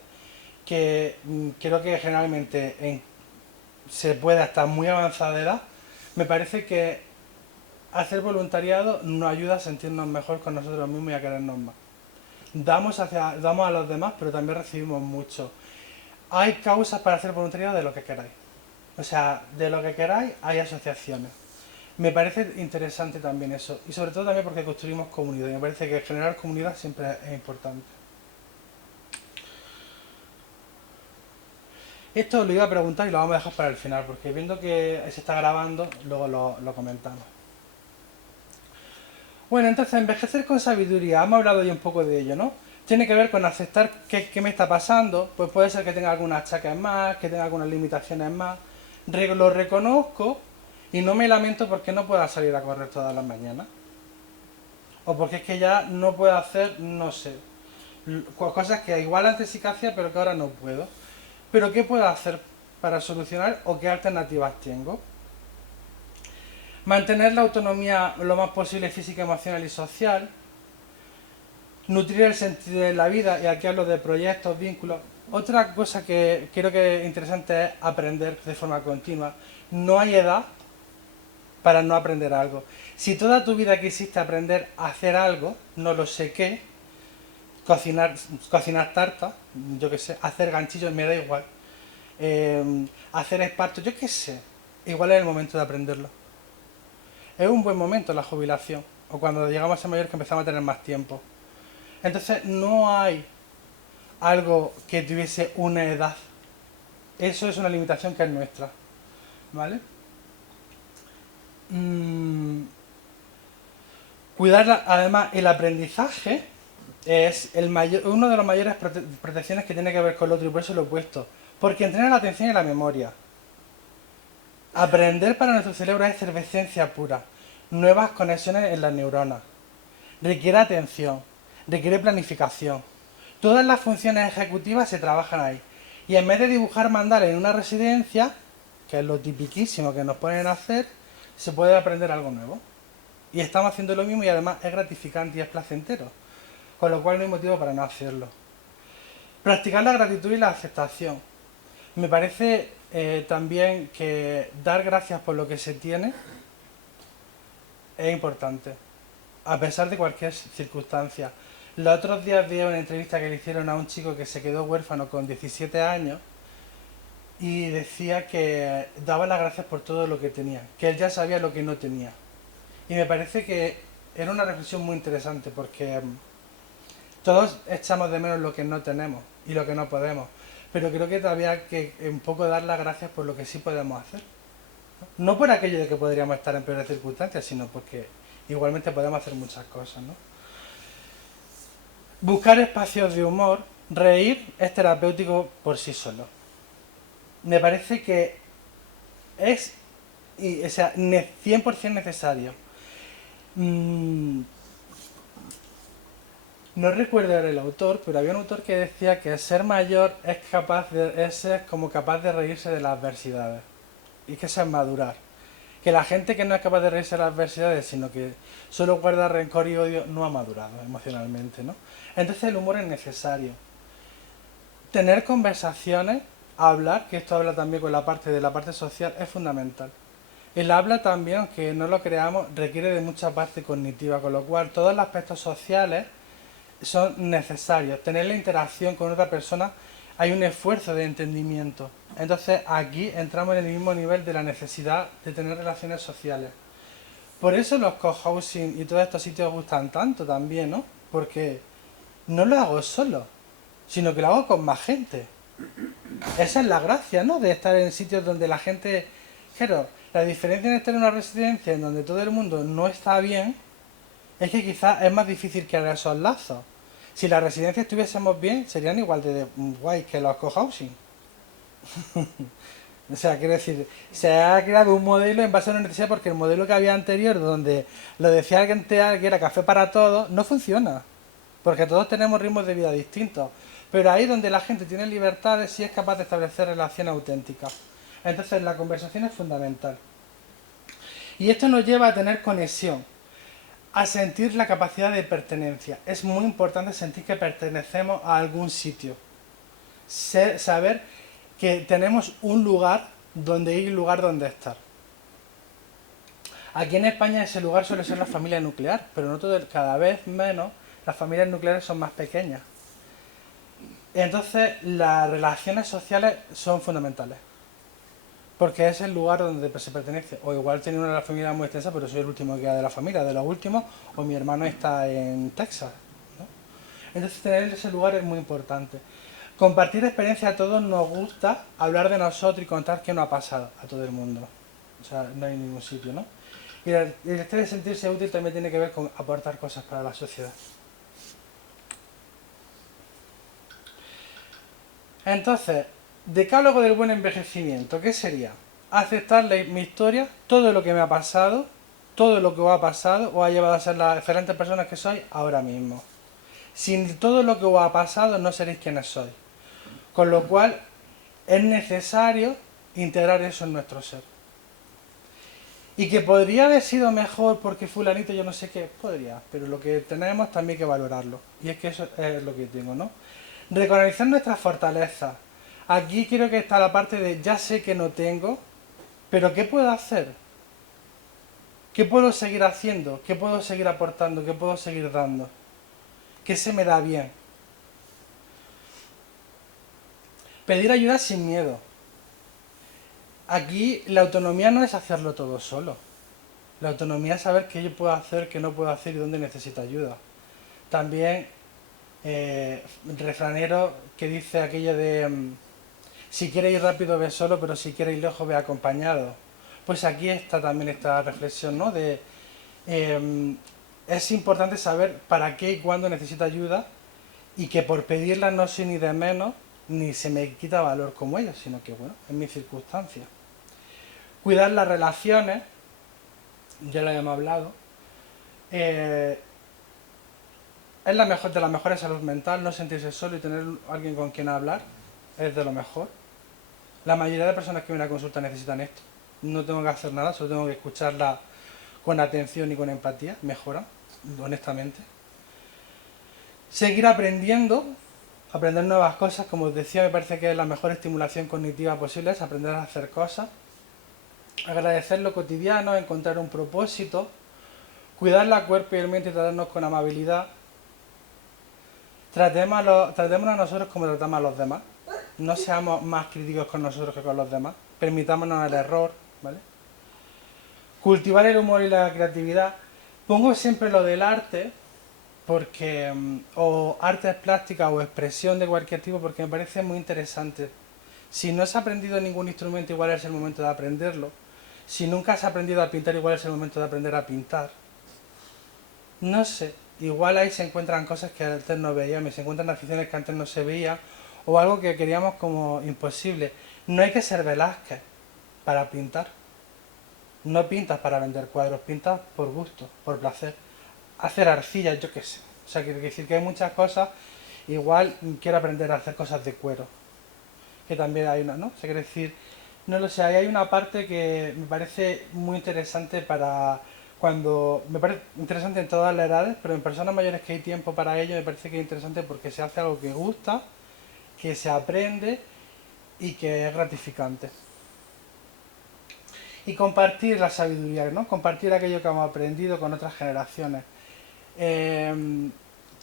que creo que generalmente se puede hasta muy avanzada edad, me parece que hacer voluntariado nos ayuda a sentirnos mejor con nosotros mismos y a querernos más. Damos a los demás, pero también recibimos mucho. Hay causas para hacer voluntariado de lo que queráis. O sea, de lo que queráis hay asociaciones. Me parece interesante también eso. Y sobre todo también porque construimos comunidad. Y me parece que generar comunidad siempre es importante. Esto lo iba a preguntar y lo vamos a dejar para el final, porque viendo que se está grabando, luego lo comentamos. Bueno, entonces envejecer con sabiduría, hemos hablado ya un poco de ello, ¿no? Tiene que ver con aceptar qué me está pasando, pues puede ser que tenga algunas achaques más, que tenga algunas limitaciones más. Lo reconozco y no me lamento porque no pueda salir a correr todas las mañanas. O porque es que ya no puedo hacer, no sé, cosas que igual antes sí que hacía, pero que ahora no puedo. Pero ¿qué puedo hacer para solucionar o qué alternativas tengo? Mantener la autonomía lo más posible física, emocional y social. Nutrir el sentido de la vida, y aquí hablo de proyectos, vínculos. Otra cosa que creo que es interesante es aprender de forma continua. No hay edad para no aprender algo. Si toda tu vida quisiste aprender a hacer algo, no lo sé qué, cocinar tarta, yo qué sé, hacer ganchillos, me da igual, hacer esparto, yo qué sé, igual es el momento de aprenderlo. Es un buen momento la jubilación, o cuando llegamos a ser mayor que empezamos a tener más tiempo. Entonces no hay algo que tuviese una edad. Eso es una limitación que es nuestra. ¿Vale? Cuidar además el aprendizaje es uno de las mayores protecciones que tiene que ver con lo otro, y por eso lo he puesto. Porque entrena la atención y la memoria. Aprender para nuestro cerebro es efervescencia pura. Nuevas conexiones en las neuronas. Requiere atención. Requiere planificación. Todas las funciones ejecutivas se trabajan ahí. Y en vez de dibujar mandales en una residencia, que es lo tipiquísimo que nos ponen a hacer, se puede aprender algo nuevo. Y estamos haciendo lo mismo y además es gratificante y es placentero. Con lo cual no hay motivo para no hacerlo. Practicar la gratitud y la aceptación. Me parece también que dar gracias por lo que se tiene es importante, a pesar de cualquier circunstancia. Los otros días vi una entrevista que le hicieron a un chico que se quedó huérfano con 17 años y decía que daba las gracias por todo lo que tenía, que él ya sabía lo que no tenía. Y me parece que era una reflexión muy interesante porque todos echamos de menos lo que no tenemos y lo que no podemos, pero creo que todavía hay que un poco dar las gracias por lo que sí podemos hacer. No por aquello de que podríamos estar en peores circunstancias, sino porque igualmente podemos hacer muchas cosas, ¿no? Buscar espacios de humor, reír, es terapéutico por sí solo. Me parece que es, o sea, 100% necesario. No recuerdo ahora el autor, pero había un autor que decía que ser mayor es como capaz de reírse de las adversidades. Y que eso es madurar. Que la gente que no es capaz de reírse de las adversidades, sino que solo guarda rencor y odio, no ha madurado emocionalmente, ¿no? Entonces el humor es necesario. Tener conversaciones, hablar, que esto habla también con la parte social, es fundamental. El habla también, aunque no lo creamos, requiere de mucha parte cognitiva, con lo cual todos los aspectos sociales son necesarios. Tener la interacción con otra persona, hay un esfuerzo de entendimiento. Entonces aquí entramos en el mismo nivel de la necesidad de tener relaciones sociales. Por eso los cohousing y todos estos sitios gustan tanto también, ¿no? Porque no lo hago solo, sino que lo hago con más gente. Esa es la gracia, ¿no? De estar en sitios donde la gente... Claro, la diferencia en estar en una residencia en donde todo el mundo no está bien es que quizás es más difícil crear esos lazos. Si las residencias estuviésemos bien, serían igual de guay que los cohousing. O sea, quiero decir, se ha creado un modelo en base a una necesidad porque el modelo que había anterior, donde lo decía alguien que era café para todos, no funciona. Porque todos tenemos ritmos de vida distintos. Pero ahí donde la gente tiene libertades, sí es capaz de establecer relaciones auténticas. Entonces la conversación es fundamental. Y esto nos lleva a tener conexión, a sentir la capacidad de pertenencia. Es muy importante sentir que pertenecemos a algún sitio. Saber que tenemos un lugar donde ir y un lugar donde estar. Aquí en España ese lugar suele ser la familia nuclear, pero no todo, cada vez menos las familias nucleares son más pequeñas. Entonces las relaciones sociales son fundamentales. Porque es el lugar donde se pertenece. O igual tiene una familia muy extensa, pero soy el último que queda de la familia, de los últimos, o mi hermano está en Texas, ¿no? Entonces tener ese lugar es muy importante. Compartir experiencia, a todos nos gusta hablar de nosotros y contar qué nos ha pasado a todo el mundo. O sea, no hay ningún sitio, ¿no? Y el este de sentirse útil también tiene que ver con aportar cosas para la sociedad. Entonces, decálogo del buen envejecimiento, ¿qué sería? Aceptar mi historia, todo lo que me ha pasado, todo lo que os ha pasado, os ha llevado a ser las excelentes personas que sois ahora mismo. Sin todo lo que os ha pasado no seréis quienes sois. Con lo cual, es necesario integrar eso en nuestro ser. Y que podría haber sido mejor porque fulanito yo no sé qué, podría, pero lo que tenemos también hay que valorarlo. Y es que eso es lo que tengo, ¿no? Reconocer nuestras fortalezas. Aquí creo que está la parte de ya sé que no tengo, pero ¿qué puedo hacer? ¿Qué puedo seguir haciendo? ¿Qué puedo seguir aportando? ¿Qué puedo seguir dando? ¿Qué se me da bien? Pedir ayuda sin miedo. Aquí la autonomía no es hacerlo todo solo. La autonomía es saber qué yo puedo hacer, qué no puedo hacer y dónde necesito ayuda. También refranero que dice aquello de si quiere ir rápido ve solo, pero si quiere ir lejos ve acompañado. Pues aquí está también esta reflexión, ¿no? De es importante saber para qué y cuándo necesito ayuda y que por pedirla no soy ni de menos ni se me quita valor como ellos, sino que bueno, es mi circunstancia. Cuidar las relaciones, ya lo habíamos hablado, es la mejor de las mejores salud mental, no sentirse solo y tener alguien con quien hablar, es de lo mejor. La mayoría de personas que vienen a consulta necesitan esto. No tengo que hacer nada, solo tengo que escucharla con atención y con empatía, mejora, honestamente. Seguir aprendiendo, aprender nuevas cosas, como os decía, me parece que es la mejor estimulación cognitiva posible, es aprender a hacer cosas. Agradecer lo cotidiano, encontrar un propósito, cuidar la cuerpo y el mente y tratarnos con amabilidad. Tratémonos a nosotros como tratamos a los demás. No seamos más críticos con nosotros que con los demás. Permitámonos el error, ¿vale? Cultivar el humor y la creatividad. Pongo siempre lo del arte, porque o artes plásticas o expresión de cualquier tipo, porque me parece muy interesante. Si no has aprendido ningún instrumento, igual es el momento de aprenderlo. Si nunca has aprendido a pintar, igual es el momento de aprender a pintar. No sé, igual ahí se encuentran cosas que antes no veíamos, se encuentran aficiones que antes no se veían, o algo que queríamos como imposible. No hay que ser Velázquez para pintar. No pintas para vender cuadros, pintas por gusto, por placer. Hacer arcilla, yo qué sé. O sea, quiero decir que hay muchas cosas. Igual quiero aprender a hacer cosas de cuero. Que también hay una, ¿no? O sea, quiero decir, no lo sé, ahí hay una parte que me parece muy interesante para cuando... Me parece interesante en todas las edades, pero en personas mayores que hay tiempo para ello me parece que es interesante porque se hace algo que gusta, que se aprende y que es gratificante. Y compartir la sabiduría, ¿no? Compartir aquello que hemos aprendido con otras generaciones.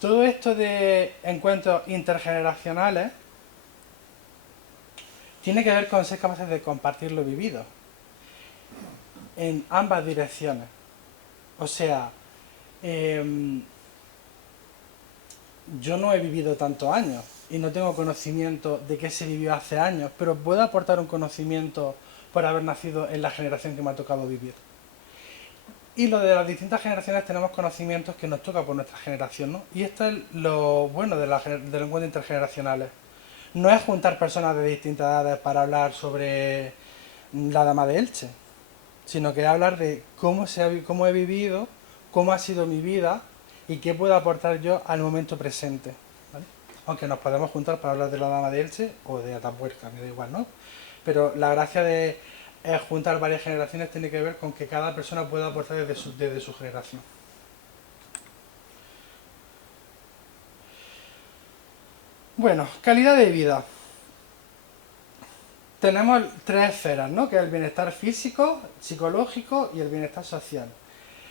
Todo esto de encuentros intergeneracionales tiene que ver con ser capaces de compartir lo vivido en ambas direcciones. O sea, yo no he vivido tantos años y no tengo conocimiento de qué se vivió hace años, pero puedo aportar un conocimiento por haber nacido en la generación que me ha tocado vivir. Y lo de las distintas generaciones tenemos conocimientos que nos toca por nuestra generación, ¿no? Y esto es lo bueno de los encuentros intergeneracionales. No es juntar personas de distintas edades para hablar sobre la Dama de Elche, sino que hablar de cómo he vivido, cómo ha sido mi vida y qué puedo aportar yo al momento presente. ¿Vale? Aunque nos podemos juntar para hablar de la Dama de Elche o de Atapuerca, me da igual, ¿no? Pero la gracia de juntar varias generaciones tiene que ver con que cada persona pueda aportar desde su generación. Bueno, calidad de vida. Tenemos tres esferas, ¿no? Que es el bienestar físico, psicológico y el bienestar social.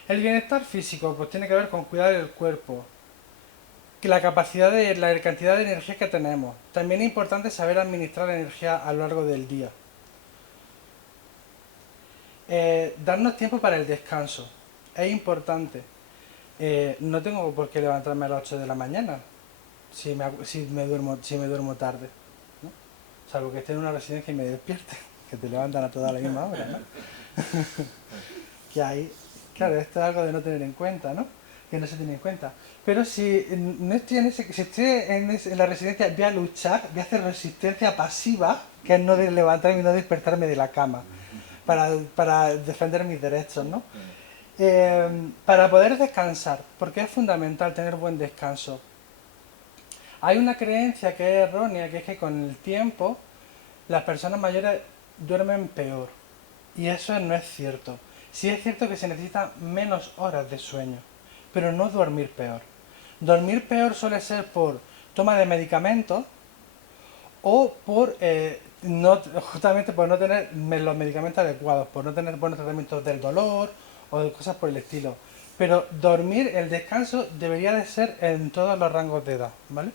El bienestar físico pues tiene que ver con cuidar el cuerpo, que la cantidad de energía que tenemos. También es importante saber administrar la energía a lo largo del día. Darnos tiempo para el descanso. Es importante. No tengo por qué levantarme a las 8 de la mañana si me duermo tarde, ¿no? Salvo que esté en una residencia y me despierte, que te levantan a toda la misma hora, ¿no? Que hay, claro, esto es algo de no tener en cuenta, ¿no? Que no se tiene en cuenta. Pero si no estoy si estoy en la residencia, voy a luchar, voy a hacer resistencia pasiva, que es no de levantarme y no despertarme de la cama, para defender mis derechos, ¿no? Para poder descansar, porque es fundamental tener buen descanso. Hay una creencia que es errónea, que es que con el tiempo las personas mayores duermen peor. Y eso no es cierto. Sí es cierto que se necesitan menos horas de sueño, pero no dormir peor. Dormir peor suele ser por toma de medicamentos o por justamente por no tener los medicamentos adecuados, por no tener buenos tratamientos del dolor o de cosas por el estilo. Pero dormir, el descanso debería de ser en todos los rangos de edad, ¿vale?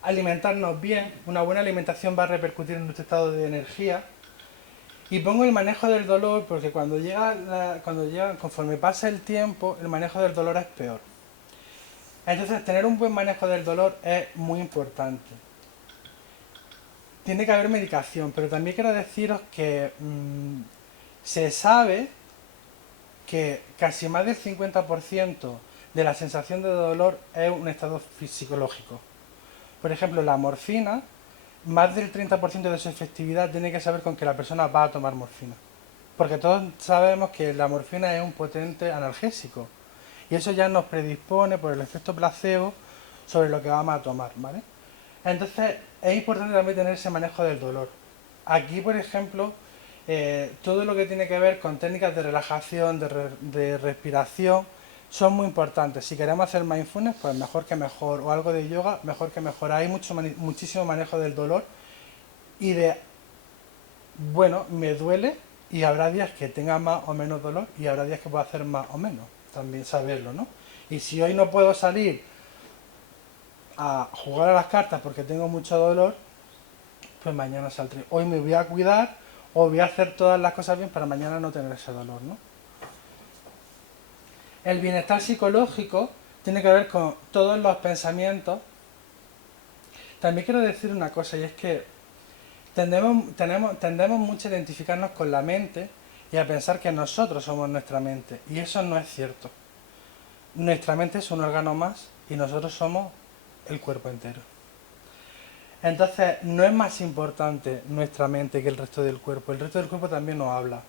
Alimentarnos bien, una buena alimentación va a repercutir en nuestro estado de energía. Y pongo el manejo del dolor porque conforme pasa el tiempo, el manejo del dolor es peor. Entonces, tener un buen manejo del dolor es muy importante. Tiene que haber medicación, pero también quiero deciros que se sabe que casi más del 50% de la sensación de dolor es un estado psicológico. Por ejemplo, la morfina, más del 30% de su efectividad tiene que saber con que la persona va a tomar morfina. Porque todos sabemos que la morfina es un potente analgésico. Y eso ya nos predispone por el efecto placebo sobre lo que vamos a tomar, ¿vale? Entonces, es importante también tener ese manejo del dolor. Aquí, por ejemplo, todo lo que tiene que ver con técnicas de relajación, de respiración, son muy importantes. Si queremos hacer mindfulness, pues mejor que mejor. O algo de yoga, mejor que mejor. Hay muchísimo manejo del dolor y bueno, me duele y habrá días que tenga más o menos dolor y habrá días que pueda hacer más o menos. También saberlo, ¿no? Y si hoy no puedo salir a jugar a las cartas porque tengo mucho dolor, pues mañana saldré. Hoy me voy a cuidar o voy a hacer todas las cosas bien para mañana no tener ese dolor, ¿no? El bienestar psicológico tiene que ver con todos los pensamientos. También quiero decir una cosa, y es que tendemos mucho a identificarnos con la mente y a pensar que nosotros somos nuestra mente. Y eso no es cierto. Nuestra mente es un órgano más y nosotros somos el cuerpo entero. Entonces, no es más importante nuestra mente que el resto del cuerpo. El resto del cuerpo también nos habla.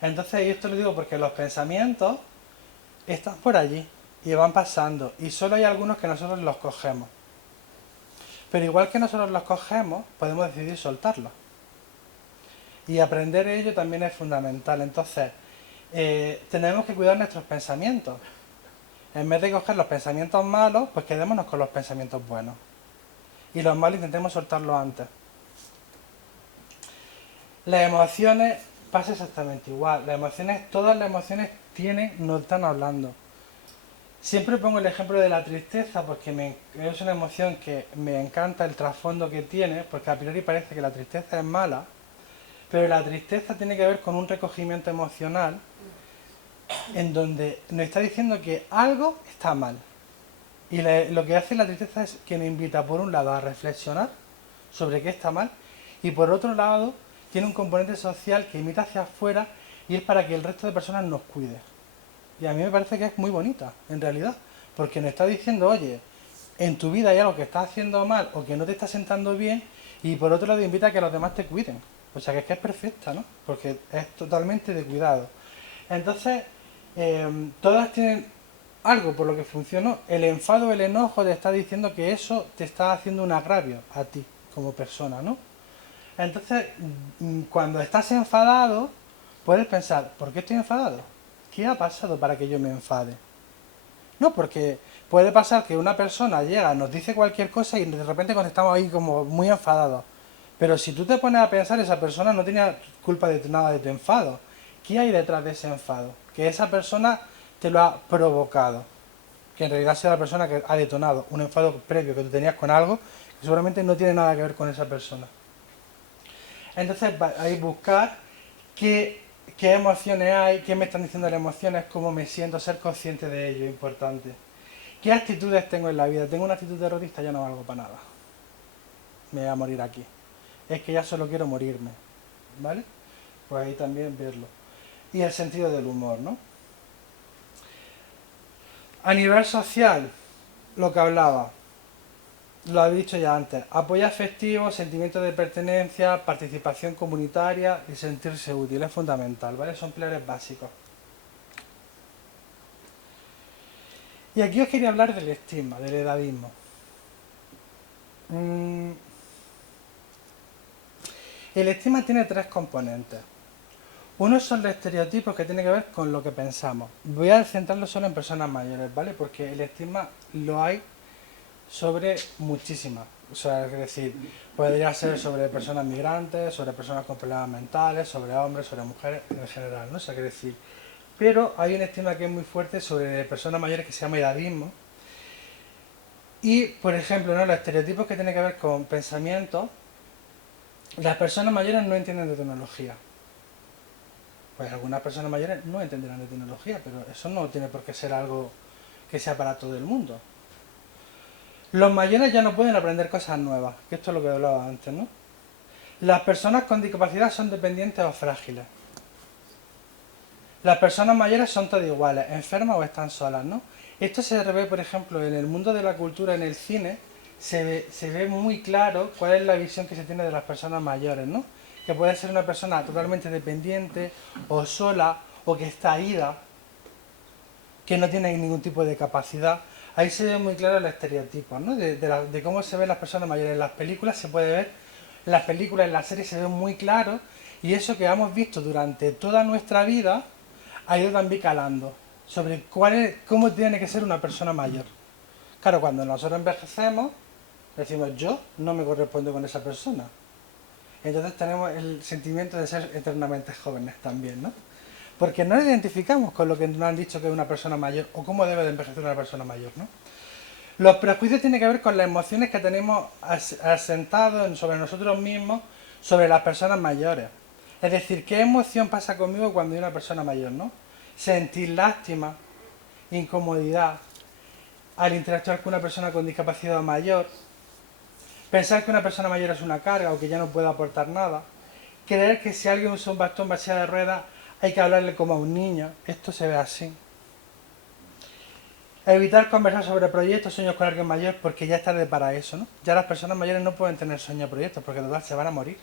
Entonces, y esto lo digo porque los pensamientos están por allí y van pasando. Y solo hay algunos que nosotros los cogemos. Pero igual que nosotros los cogemos, podemos decidir soltarlos. Y aprender ello también es fundamental. Entonces, tenemos que cuidar nuestros pensamientos. En vez de coger los pensamientos malos, pues quedémonos con los pensamientos buenos. Y los malos intentemos soltarlos antes. Las emociones pasa exactamente igual. Todas las emociones nos están hablando. Siempre pongo el ejemplo de la tristeza porque es una emoción que me encanta el trasfondo que tiene, porque a priori parece que la tristeza es mala, pero la tristeza tiene que ver con un recogimiento emocional en donde nos está diciendo que algo está mal. Y lo que hace la tristeza es que nos invita, por un lado, a reflexionar sobre qué está mal, y por otro lado, tiene un componente social que imita hacia afuera y es para que el resto de personas nos cuide. Y a mí me parece que es muy bonita, en realidad, porque nos está diciendo, oye, en tu vida hay algo que estás haciendo mal o que no te está sentando bien, y por otro lado invita a que los demás te cuiden. O sea que es perfecta, ¿no? Porque es totalmente de cuidado. Entonces, todas tienen algo por lo que funcionó. El enfado, el enojo te está diciendo que eso te está haciendo un agravio a ti como persona, ¿no? Entonces, cuando estás enfadado, puedes pensar, ¿por qué estoy enfadado? ¿Qué ha pasado para que yo me enfade? No, porque puede pasar que una persona llega, nos dice cualquier cosa y de repente cuando estamos ahí como muy enfadados. Pero si tú te pones a pensar, esa persona no tenía culpa de nada de tu enfado. ¿Qué hay detrás de ese enfado? Que esa persona te lo ha provocado. Que en realidad sea la persona que ha detonado un enfado previo que tú tenías con algo que seguramente no tiene nada que ver con esa persona. Entonces ahí buscar qué emociones hay, qué me están diciendo las emociones, cómo me siento, ser consciente de ello, importante. ¿Qué actitudes tengo en la vida? ¿Tengo una actitud derrotista? Ya no valgo para nada. Me voy a morir aquí. Es que ya solo quiero morirme. ¿Vale? Pues ahí también verlo. Y el sentido del humor, ¿no? A nivel social, lo que hablaba, lo había dicho ya antes, apoyo afectivo, sentimiento de pertenencia, participación comunitaria y sentirse útil, es fundamental, ¿vale? Son pilares básicos. Y aquí os quería hablar del estigma, del edadismo. El estigma tiene tres componentes. Uno son los estereotipos que tienen que ver con lo que pensamos. Voy a centrarlo solo en personas mayores, ¿vale? Porque el estigma lo hay sobre muchísimas. O sea, es decir, podría ser sobre personas migrantes, sobre personas con problemas mentales, sobre hombres, sobre mujeres en general, ¿no? O sea, es decir, pero hay un estigma que es muy fuerte sobre personas mayores que se llama edadismo. Y, por ejemplo, ¿no? Los estereotipos que tienen que ver con pensamientos, las personas mayores no entienden de tecnología. Pues algunas personas mayores no entenderán de tecnología, pero eso no tiene por qué ser algo que sea para todo el mundo. Los mayores ya no pueden aprender cosas nuevas, que esto es lo que hablaba antes, ¿no? Las personas con discapacidad son dependientes o frágiles. Las personas mayores son todas iguales, enfermas o están solas, ¿no? Esto se ve, por ejemplo, en el mundo de la cultura, en el cine, se ve muy claro cuál es la visión que se tiene de las personas mayores, ¿no? Que puede ser una persona totalmente dependiente o sola o que está ida, que no tiene ningún tipo de capacidad. Ahí se ve muy claro el estereotipo, ¿no? De cómo se ven las personas mayores. En las películas se puede ver, en las películas, en las series se ve muy claro y eso que hemos visto durante toda nuestra vida ha ido también calando sobre cómo tiene que ser una persona mayor. Claro, cuando nosotros envejecemos, decimos yo no me correspondo con esa persona. Entonces tenemos el sentimiento de ser eternamente jóvenes también, ¿no? Porque no identificamos con lo que nos han dicho que es una persona mayor o cómo debe de envejecer una persona mayor, ¿no? Los prejuicios tienen que ver con las emociones que tenemos asentados sobre nosotros mismos, sobre las personas mayores. Es decir, ¿qué emoción pasa conmigo cuando hay una persona mayor, no? Sentir lástima, incomodidad, al interactuar con una persona con discapacidad mayor, pensar que una persona mayor es una carga o que ya no puede aportar nada, creer que si alguien usa un bastón vacía de ruedas hay que hablarle como a un niño, esto se ve así. Evitar conversar sobre proyectos, sueños con alguien mayor, porque ya es tarde para eso, ¿no? Ya las personas mayores no pueden tener sueños o proyectos, porque total se van a morir.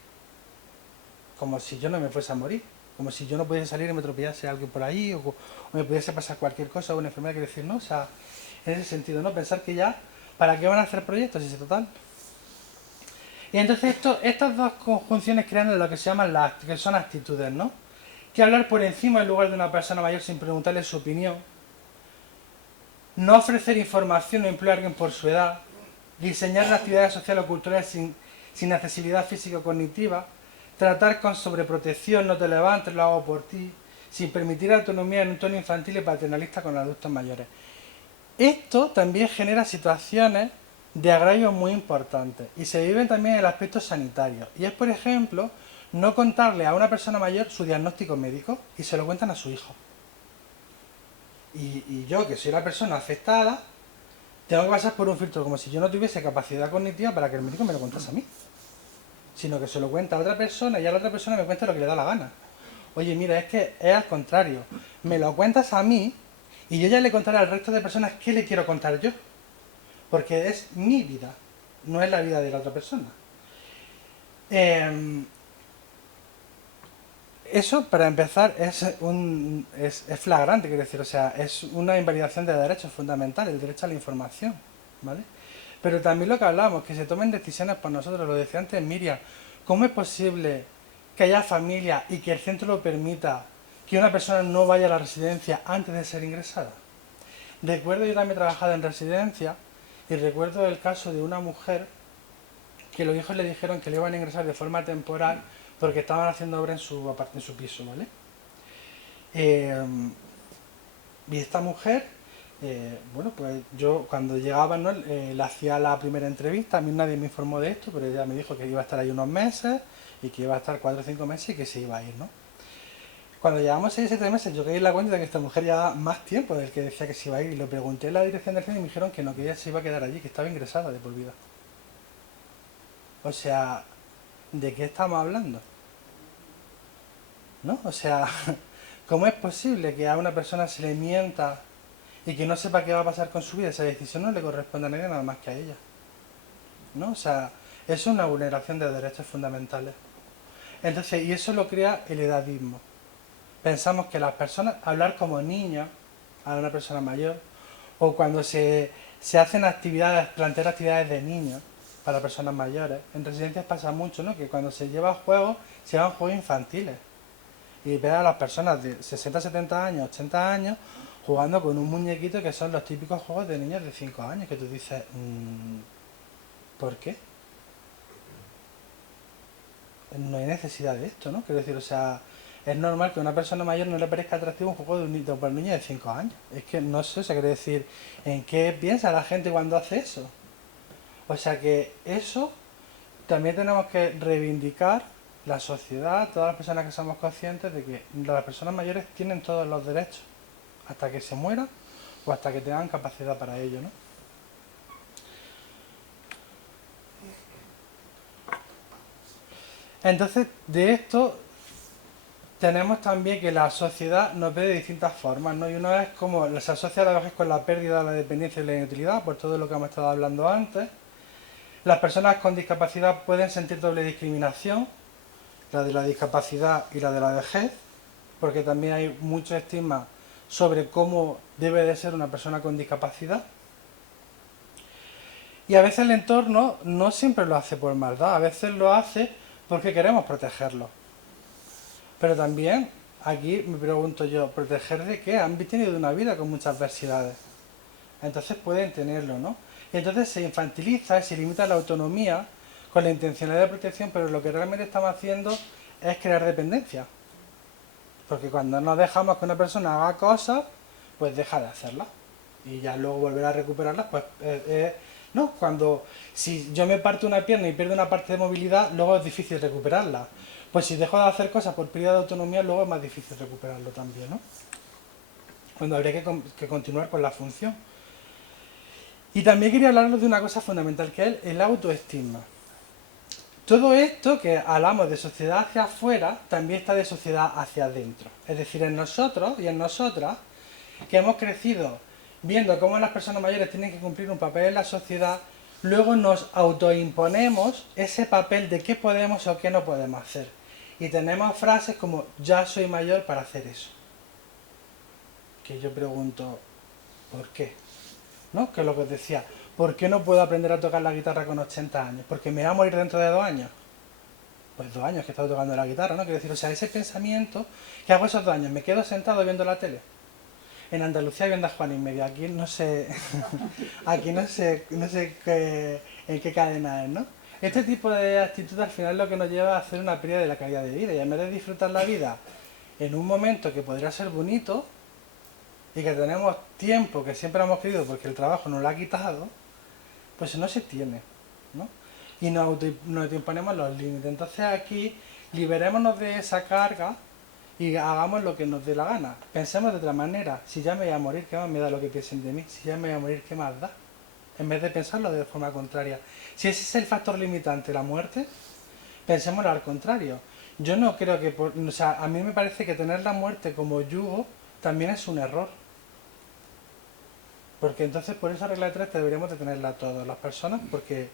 Como si yo no me fuese a morir. Como si yo no pudiese salir y me tropezase alguien por ahí, o me pudiese pasar cualquier cosa, o una enfermedad, que decir, ¿no? O sea, en ese sentido, ¿no? Pensar que ya, ¿para qué van a hacer proyectos? Si es total. Y entonces estas dos conjunciones crean lo que se llaman que son actitudes, ¿no? Que hablar por encima en lugar de una persona mayor sin preguntarle su opinión, no ofrecer información o emplear a alguien por su edad, diseñar actividades sociales o culturales sin accesibilidad física o cognitiva, tratar con sobreprotección, no te levantes, lo hago por ti, sin permitir autonomía en un tono infantil y paternalista con adultos mayores. Esto también genera situaciones de agravio muy importantes y se viven también en el aspecto sanitario. Y es, por ejemplo, no contarle a una persona mayor su diagnóstico médico y se lo cuentan a su hijo. Y yo, que soy la persona afectada, tengo que pasar por un filtro como si yo no tuviese capacidad cognitiva para que el médico me lo contase a mí. Sino que se lo cuenta a otra persona y a la otra persona me cuenta lo que le da la gana. Oye, mira, es que es al contrario. Me lo cuentas a mí y yo ya le contaré al resto de personas qué le quiero contar yo. Porque es mi vida, no es la vida de la otra persona. eso, para empezar, es flagrante, quiero decir, o sea, es una invalidación de derechos fundamentales, el derecho a la información, ¿vale? Pero también lo que hablamos, que se tomen decisiones por nosotros, lo decía antes Miriam, ¿cómo es posible que haya familia y que el centro lo permita, que una persona no vaya a la residencia antes de ser ingresada? Recuerdo, yo también he trabajado en residencia, y recuerdo el caso de una mujer que los hijos le dijeron que le iban a ingresar de forma temporal porque estaban haciendo obra en su piso, ¿vale? Eh, y esta mujer, bueno, pues yo cuando llegaba, ¿no? Le hacía la primera entrevista, a mí nadie me informó de esto, pero ella me dijo que iba a estar ahí unos meses y que iba a estar 4 o 5 meses y que se iba a ir, ¿no? Cuando llevamos 6 o 7 meses, yo caí en la cuenta de que esta mujer llevaba más tiempo del que decía que se iba a ir y lo pregunté en la dirección del centro y me dijeron que no, que ella se iba a quedar allí, que estaba ingresada de por vida. O sea, ¿de qué estamos hablando? ¿No? O sea, ¿cómo es posible que a una persona se le mienta y que no sepa qué va a pasar con su vida? Esa decisión no le corresponde a nadie nada más que a ella, ¿no? O sea, es una vulneración de derechos fundamentales. Entonces, y eso lo crea el edadismo. Pensamos que las personas, hablar como niños a una persona mayor, o cuando se hacen actividades, plantear actividades de niños para personas mayores, en residencias pasa mucho, ¿no? Que cuando se lleva juegos, se llevan juegos infantiles. Y ver a las personas de 60, 70 años, 80 años, jugando con un muñequito que son los típicos juegos de niños de 5 años, que tú dices, ¿por qué? No hay necesidad de esto, ¿no? Quiero decir, o sea, es normal que a una persona mayor no le parezca atractivo un juego para un niño de 5 años. Es que no sé, o sea, quiere decir, ¿en qué piensa la gente cuando hace eso? O sea que eso también tenemos que reivindicar la sociedad, todas las personas que somos conscientes de que las personas mayores tienen todos los derechos hasta que se mueran o hasta que tengan capacidad para ello, ¿no? Entonces, de esto tenemos también que la sociedad nos ve de distintas formas, ¿no? Y una es como se asocia a la vejez con la pérdida, la dependencia y la inutilidad, por todo lo que hemos estado hablando antes. Las personas con discapacidad pueden sentir doble discriminación, la de la discapacidad y la de la vejez, porque también hay mucho estigma sobre cómo debe de ser una persona con discapacidad. Y a veces el entorno no siempre lo hace por maldad, a veces lo hace porque queremos protegerlo. Pero también, aquí me pregunto yo, ¿proteger de qué? Han tenido una vida con muchas adversidades. Entonces pueden tenerlo, ¿no? Y entonces se infantiliza y se limita la autonomía con la intencionalidad de protección, pero lo que realmente estamos haciendo es crear dependencia. Porque cuando no dejamos que una persona haga cosas, pues deja de hacerlas. Y ya luego volver a recuperarlas, pues no, cuando si yo me parto una pierna y pierdo una parte de movilidad, luego es difícil recuperarla. Pues si dejo de hacer cosas por pérdida de autonomía, luego es más difícil recuperarlo también, ¿no? Cuando habría que continuar con la función. Y también quería hablarles de una cosa fundamental, que es el autoestima. Todo esto que hablamos de sociedad hacia afuera, también está de sociedad hacia adentro. Es decir, en nosotros y en nosotras, que hemos crecido viendo cómo las personas mayores tienen que cumplir un papel en la sociedad, luego nos autoimponemos ese papel de qué podemos o qué no podemos hacer. Y tenemos frases como, ya soy mayor para hacer eso. Que yo pregunto, ¿por qué? ¿No? Que es lo que os decía, ¿por qué no puedo aprender a tocar la guitarra con 80 años? ¿Porque me va a morir dentro de 2 años? Pues 2 años que he estado tocando la guitarra, ¿no? Quiero decir, o sea, ese pensamiento, ¿qué hago esos 2 años? ¿Me quedo sentado viendo la tele? En Andalucía viendo a Juan y Medio, aquí no sé, aquí no sé en qué cadena es, ¿no? Este tipo de actitud al final es lo que nos lleva a hacer una pérdida de la calidad de vida, y en vez de disfrutar la vida en un momento que podría ser bonito, y que tenemos tiempo que siempre hemos querido porque el trabajo nos lo ha quitado, pues no se tiene, ¿no? Y nos imponemos los límites. Entonces aquí liberémonos de esa carga y hagamos lo que nos dé la gana. Pensemos de otra manera. Si ya me voy a morir, ¿qué más me da lo que piensen de mí? Si ya me voy a morir, ¿qué más da? En vez de pensarlo de forma contraria. Si ese es el factor limitante, la muerte, pensémoslo al contrario. Yo no creo que, o sea, a mí me parece que tener la muerte como yugo también es un error. Porque entonces por esa regla de tres deberíamos de tenerla todas las personas, porque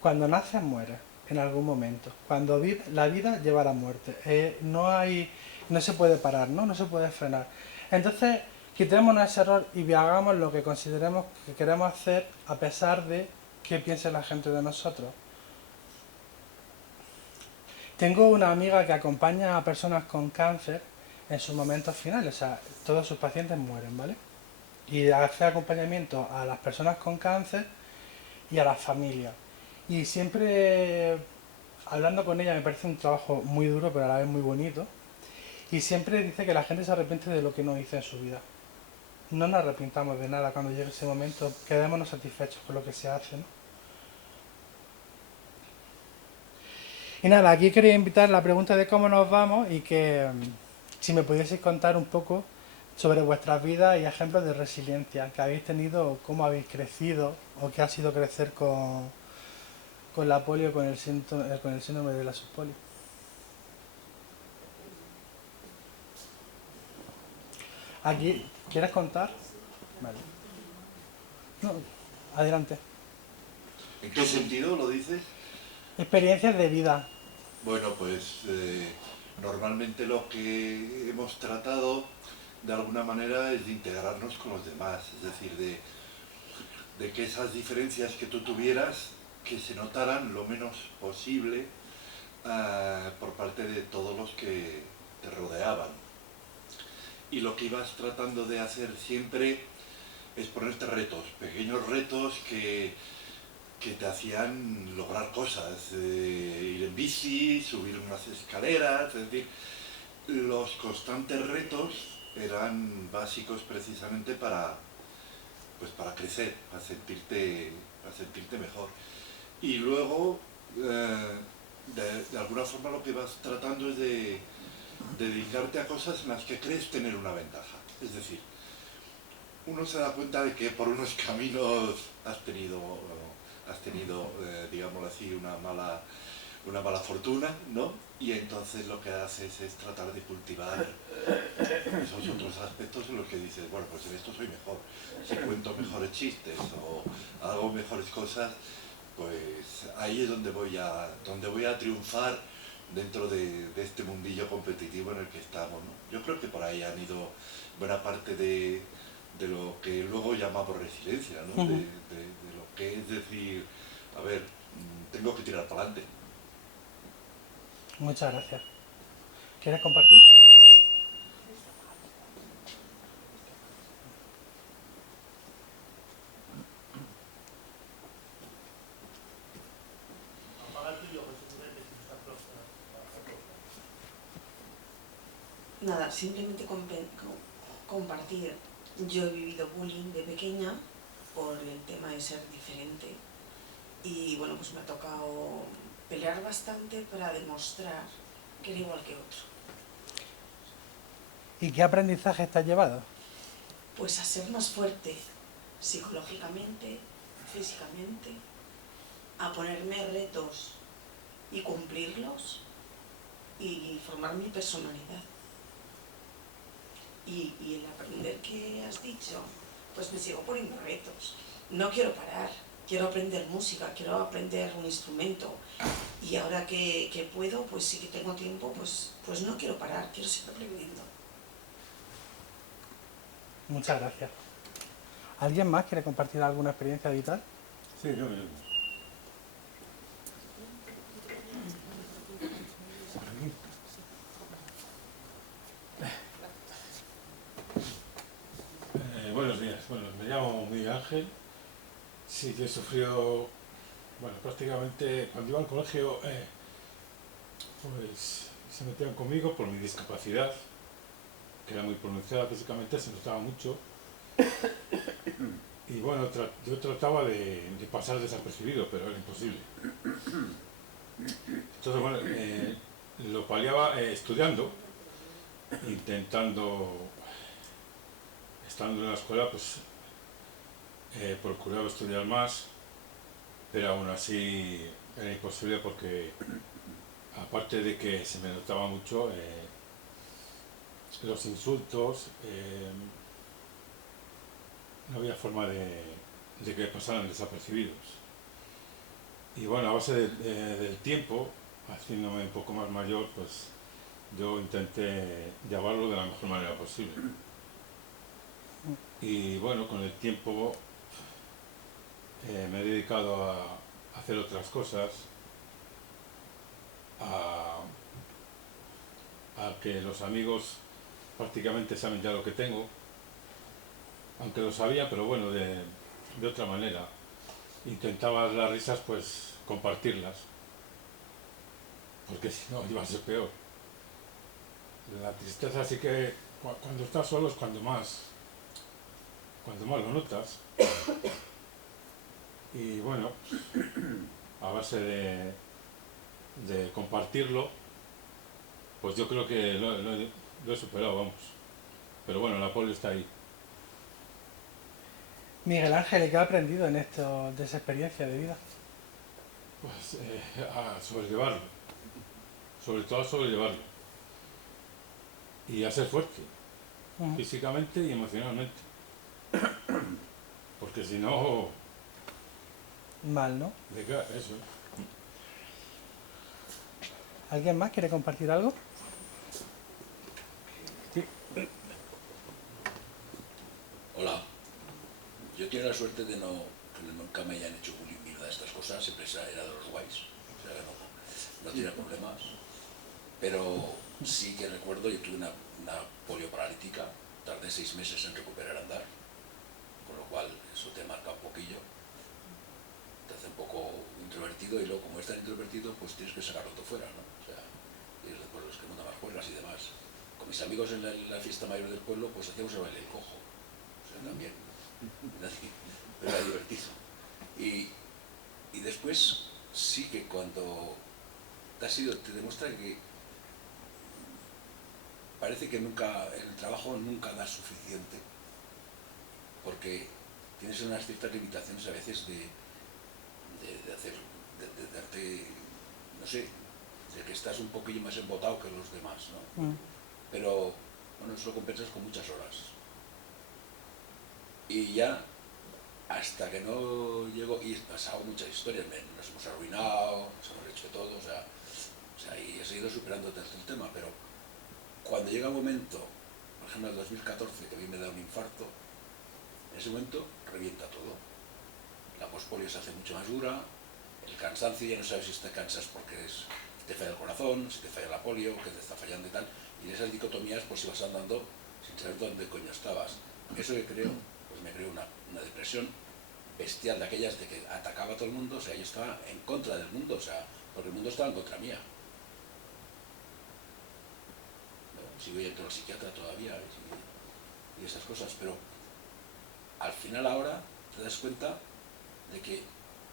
cuando naces mueres. en algún momento. Cuando la vida lleva a la muerte. No se puede parar, ¿no? No se puede frenar. Entonces, quitémonos ese error y hagamos lo que consideremos que queremos hacer a pesar de qué piense la gente de nosotros. Tengo una amiga que acompaña a personas con cáncer en sus momentos finales, o sea, todos sus pacientes mueren, ¿vale? Y hace acompañamiento a las personas con cáncer y a las familias. Y siempre, hablando con ella, me parece un trabajo muy duro, pero a la vez muy bonito. Y siempre dice que la gente se arrepiente de lo que no hizo en su vida. No nos arrepintamos de nada cuando llegue ese momento, quedémonos satisfechos con lo que se hace, ¿no? Y nada, aquí quería invitar la pregunta de cómo nos vamos y que si me pudieseis contar un poco sobre vuestras vidas y ejemplos de resiliencia que habéis tenido, cómo habéis crecido o qué ha sido crecer con la polio, con el síndrome de la subpolio. Aquí, ¿quieres contar? Vale. No, adelante. ¿En qué sentido lo dices? Experiencias de vida. Bueno, pues normalmente lo que hemos tratado de alguna manera es de integrarnos con los demás, es decir, de que esas diferencias que tú tuvieras, que se notaran lo menos posible por parte de todos los que te rodeaban. Y lo que ibas tratando de hacer siempre es ponerte retos, pequeños retos que te hacían lograr cosas, ir en bici, subir unas escaleras, es decir, los constantes retos eran básicos precisamente pues para crecer, para sentirte mejor. Y luego, de alguna forma lo que vas tratando es de dedicarte a cosas en las que crees tener una ventaja. Es decir, uno se da cuenta de que por unos caminos has tenido, digámoslo así, una mala fortuna, ¿no? Y entonces lo que haces es tratar de cultivar esos otros aspectos en los que dices, bueno, pues en esto soy mejor, si cuento mejores chistes o hago mejores cosas, pues ahí es donde voy a triunfar dentro de este mundillo competitivo en el que estamos, ¿no? Yo creo que por ahí han ido buena parte de lo que luego llamamos resiliencia, ¿no? De lo que es decir, a ver, tengo que tirar para adelante. Muchas gracias. ¿Quieres compartir? Nada, simplemente compartir. Yo he vivido bullying de pequeña por el tema de ser diferente y bueno, pues me ha tocado pelear bastante para demostrar que era igual que otro. ¿Y qué aprendizaje te has llevado? Pues a ser más fuerte psicológicamente, físicamente, a ponerme retos y cumplirlos y formar mi personalidad. Y el aprender que has dicho, pues me sigo poniendo retos. No quiero parar, quiero aprender música, quiero aprender un instrumento. Y ahora que puedo, pues sí que tengo tiempo, pues no quiero parar, quiero seguir aprendiendo. Muchas gracias. ¿Alguien más quiere compartir alguna experiencia vital? Sí, yo mismo. Buenos días. Bueno, me llamo Miguel Ángel. Sí, que he sufrido, bueno, prácticamente cuando iba al colegio, pues se metían conmigo por mi discapacidad, que era muy pronunciada físicamente, se notaba mucho. Y bueno, yo trataba de pasar desapercibido, pero era imposible. Entonces, bueno, lo paliaba estudiando, intentando, estando en la escuela, pues procuraba estudiar más, pero aún así era imposible porque, aparte de que se me notaba mucho, los insultos, no había forma de que pasaran desapercibidos. Y bueno, a base del tiempo, haciéndome un poco más mayor, pues yo intenté llevarlo de la mejor manera posible. Y bueno, con el tiempo me he dedicado a hacer otras cosas, a, a que los amigos prácticamente saben ya lo que tengo, aunque lo sabía, pero bueno, de otra manera. Intentaba las risas, pues compartirlas, porque si no iba a ser peor. La tristeza sí que cuando estás solo es cuando más lo notas. Y bueno, a base de compartirlo, pues yo creo que lo he superado, vamos. Pero bueno, la polio está ahí. Miguel Ángel, ¿qué ha aprendido en esto de esa experiencia de vida? Pues a sobrellevarlo, sobre todo a sobrellevarlo. Y a ser fuerte, Ujú. físicamente y emocionalmente. Porque si no, Mal, ¿no? eso. ¿Alguien más quiere compartir algo? Sí. Hola, yo tengo la suerte de que nunca me hayan hecho bullying ni nada de estas cosas, siempre era de los guays, o sea, no tenía problemas. Pero sí que recuerdo, yo tuve una polio paralítica, tardé 6 meses en recuperar andar, con lo cual eso te marca un poquillo, te hace un poco introvertido y luego como es tan introvertido pues tienes que sacarlo todo fuera, ¿no? O sea, y es después los que montan más juergas y demás. Con mis amigos en la fiesta mayor del pueblo pues hacíamos el baile del cojo, o sea, también, pero era divertido. Y después sí que cuando te demuestra que parece que nunca, el trabajo nunca da suficiente, porque tienes unas ciertas limitaciones a veces de darte, no sé, de que estás un poquillo más embotado que los demás, ¿no? Mm. Pero, bueno, eso lo compensas con muchas horas. Y ya, hasta que no llego, y he pasado muchas historias, nos hemos arruinado, nos hemos hecho de todo, o sea, y he seguido superando todo el tema, pero cuando llega un momento, por ejemplo en el 2014, que a mí me da un infarto, en ese momento revienta todo. La pospolio se hace mucho más dura, el cansancio, ya no sabes si te cansas porque te falla el corazón, si te falla la polio, que te está fallando y tal, y en esas dicotomías pues ibas andando sin saber dónde coño estabas. Eso que creo, pues me creó una depresión bestial de aquellas de que atacaba a todo el mundo, o sea, yo estaba en contra del mundo, o sea, porque el mundo estaba en contra mía. Sigo yendo al psiquiatra todavía y esas cosas, pero al final ahora te das cuenta de que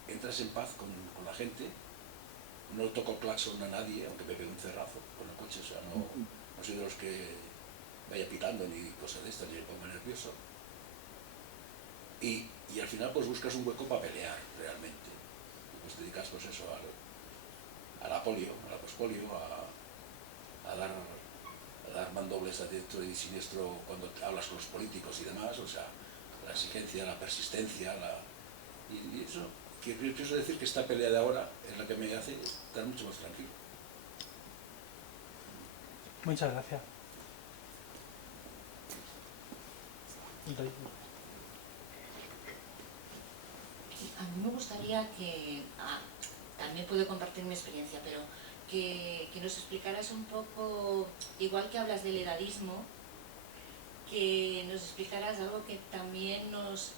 entras en paz con la gente, no toco claxon a nadie, aunque me pegue un cerrazo con el coche, o sea, no soy de los que vaya pitando ni cosas de estas, ni me pongo nervioso. Y al final pues buscas un hueco para pelear realmente, y pues te dedicas pues eso, a la polio, a la pospolio, a dar mandobles a diestro y siniestro cuando hablas con los políticos y demás, o sea, la exigencia, la persistencia, y eso, que pienso decir que esta pelea de ahora es la que me hace estar mucho más tranquilo. Muchas gracias. A mí me gustaría que, también puedo compartir mi experiencia, pero que nos explicaras un poco, igual que hablas del edadismo, que nos explicaras algo que también nos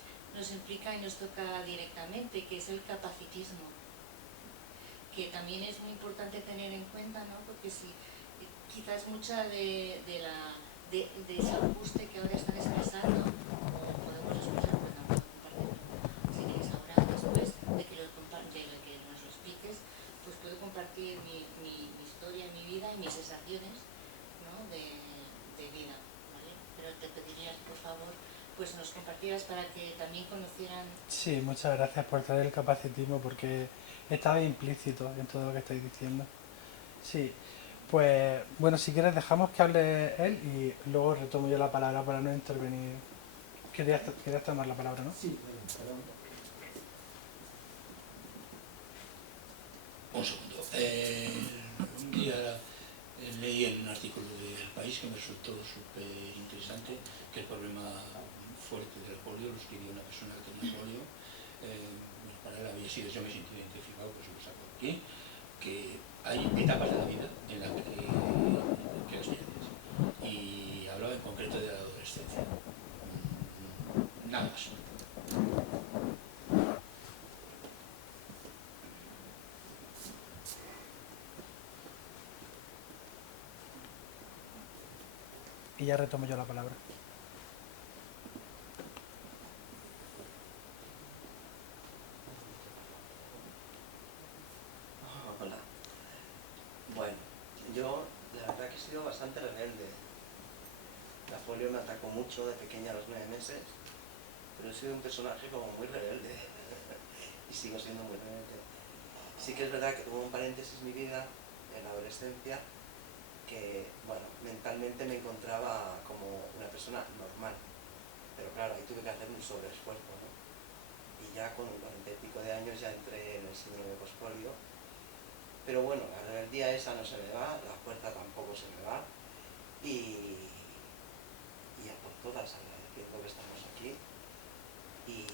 implica y nos toca directamente, que es el capacitismo, que también es muy importante tener en cuenta, ¿no? Porque si quizás mucha de ese ajuste que ahora están expresando, o podemos expresar, pues tampoco compartirlo, si queréis ahora, después de que nos lo expliques, pues puedo compartir mi historia, mi vida y mis sensaciones, ¿no? de vida, ¿vale? Pero te pediría, por favor, pues nos compartieras para que también conocieran. Sí, muchas gracias por traer el capacitismo porque estaba implícito en todo lo que estáis diciendo. Sí, pues bueno, si quieres dejamos que hable él y luego retomo yo la palabra para no intervenir. Querías tomar la palabra, ¿no? Sí, perdón. Un segundo. Un día leí en un artículo del País que me resultó súper interesante, que el problema fuerte del polio lo escribió una persona que tenía polio. Para él había sido, yo me sentí identificado, pues lo saco aquí, que hay etapas de la vida en las que las pierdes. Y hablaba en concreto de la adolescencia. Nada más. Y ya retomo yo la palabra. Hola. Bueno, yo la verdad que he sido bastante rebelde. La polio me atacó mucho de pequeña a los 9 meses, pero he sido un personaje como muy rebelde y sigo siendo muy rebelde. Sí que es verdad que tuve un paréntesis en mi vida, en la adolescencia, que, bueno, mentalmente me encontraba como una persona normal, pero claro, ahí tuve que hacer un sobreesfuerzo, ¿no? Y ya con 40 y pico de años ya entré en el síndrome pospolio, pero bueno, la rebeldía esa no se me va, la fuerza tampoco se me va, y a por todas, agradeciendo que estamos aquí, y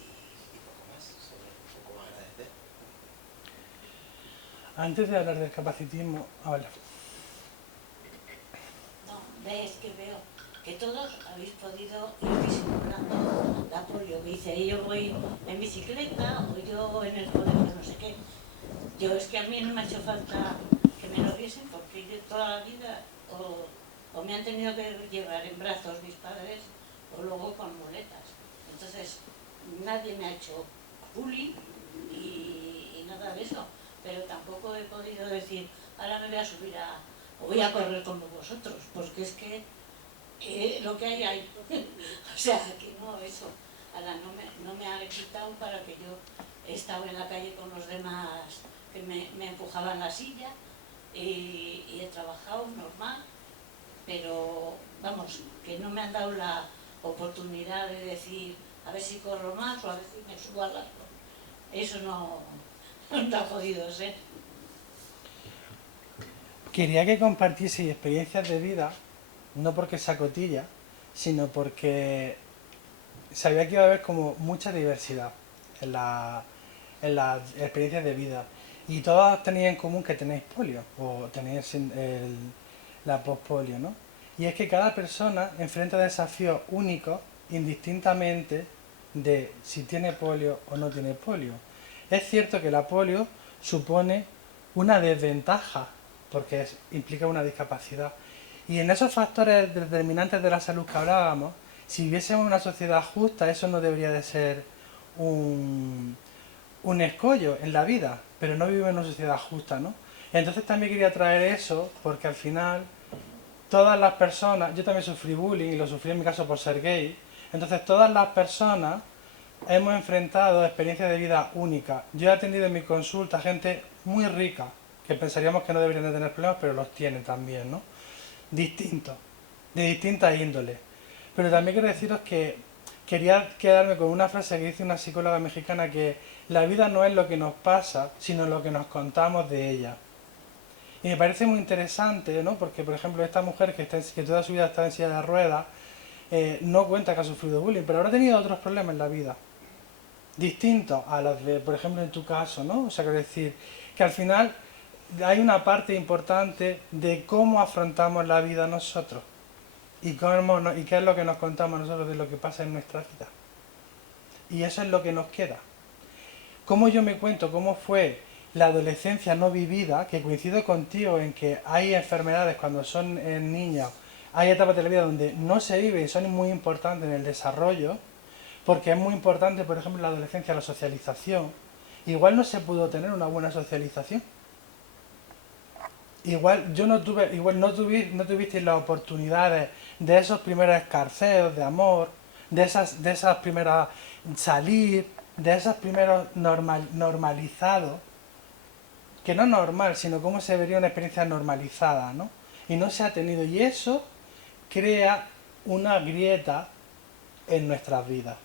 poco más, sobre un poco agradecer. Antes de hablar del capacitismo, habla. No, ves que veo que todos habéis podido ir disimulando la polio. Que dice, yo voy en bicicleta o yo en el colegio, no sé qué. Yo es que a mí no me ha hecho falta que me lo viesen porque yo toda la vida o me han tenido que llevar en brazos mis padres o luego con muletas. Entonces nadie me ha hecho bullying y nada de eso. Pero tampoco he podido decir, ahora me voy a subir o voy a correr como vosotros, porque es que lo que hay. O sea, que no, eso. Ahora no me ha quitado para que yo he estado en la calle con los demás que me empujaban la silla y he trabajado normal, pero vamos, que no me han dado la oportunidad de decir, a ver si corro más o a ver si me subo al árbol. Eso no ha podido ser. Quería que compartiese experiencias de vida, no porque sea cotilla, sino porque sabía que iba a haber como mucha diversidad en las experiencias de vida. Y todas tenéis en común que tenéis polio, o tenéis la pospolio, ¿no? Y es que cada persona enfrenta desafíos únicos, indistintamente de si tiene polio o no tiene polio. Es cierto que la polio supone una desventaja, porque implica una discapacidad. Y en esos factores determinantes de la salud que hablábamos, si viviésemos una sociedad justa, eso no debería de ser un escollo en la vida, pero no vivimos en una sociedad justa, ¿no? Entonces también quería traer eso, porque al final todas las personas, yo también sufrí bullying y lo sufrí en mi caso por ser gay, entonces todas las personas hemos enfrentado experiencias de vida únicas. Yo he atendido en mi consulta gente muy rica, que pensaríamos que no deberían de tener problemas, pero los tienen también, ¿no? Distintos, de distintas índoles. Pero también quiero deciros que quería quedarme con una frase que dice una psicóloga mexicana, que la vida no es lo que nos pasa, sino lo que nos contamos de ella. Y me parece muy interesante, ¿no? Porque, por ejemplo, esta mujer que toda su vida está en silla de ruedas, no cuenta que ha sufrido bullying, pero habrá tenido otros problemas en la vida, distintos a los de, por ejemplo, en tu caso, ¿no? O sea, quiero decir que al final hay una parte importante de cómo afrontamos la vida nosotros y qué es lo que nos contamos nosotros de lo que pasa en nuestra vida. Y eso es lo que nos queda. Cómo yo me cuento cómo fue la adolescencia no vivida, que coincido contigo en que hay enfermedades cuando son niños, hay etapas de la vida donde no se vive y son muy importantes en el desarrollo, porque es muy importante, por ejemplo, en la adolescencia la socialización. Igual no se pudo tener una buena socialización. Igual no tuvisteis las oportunidades de esos primeros escarceos de amor, de esas primeras salir, de esos primeros normalizados, que no normal, sino cómo se vería una experiencia normalizada, ¿no? Y no se ha tenido, y eso crea una grieta en nuestras vidas.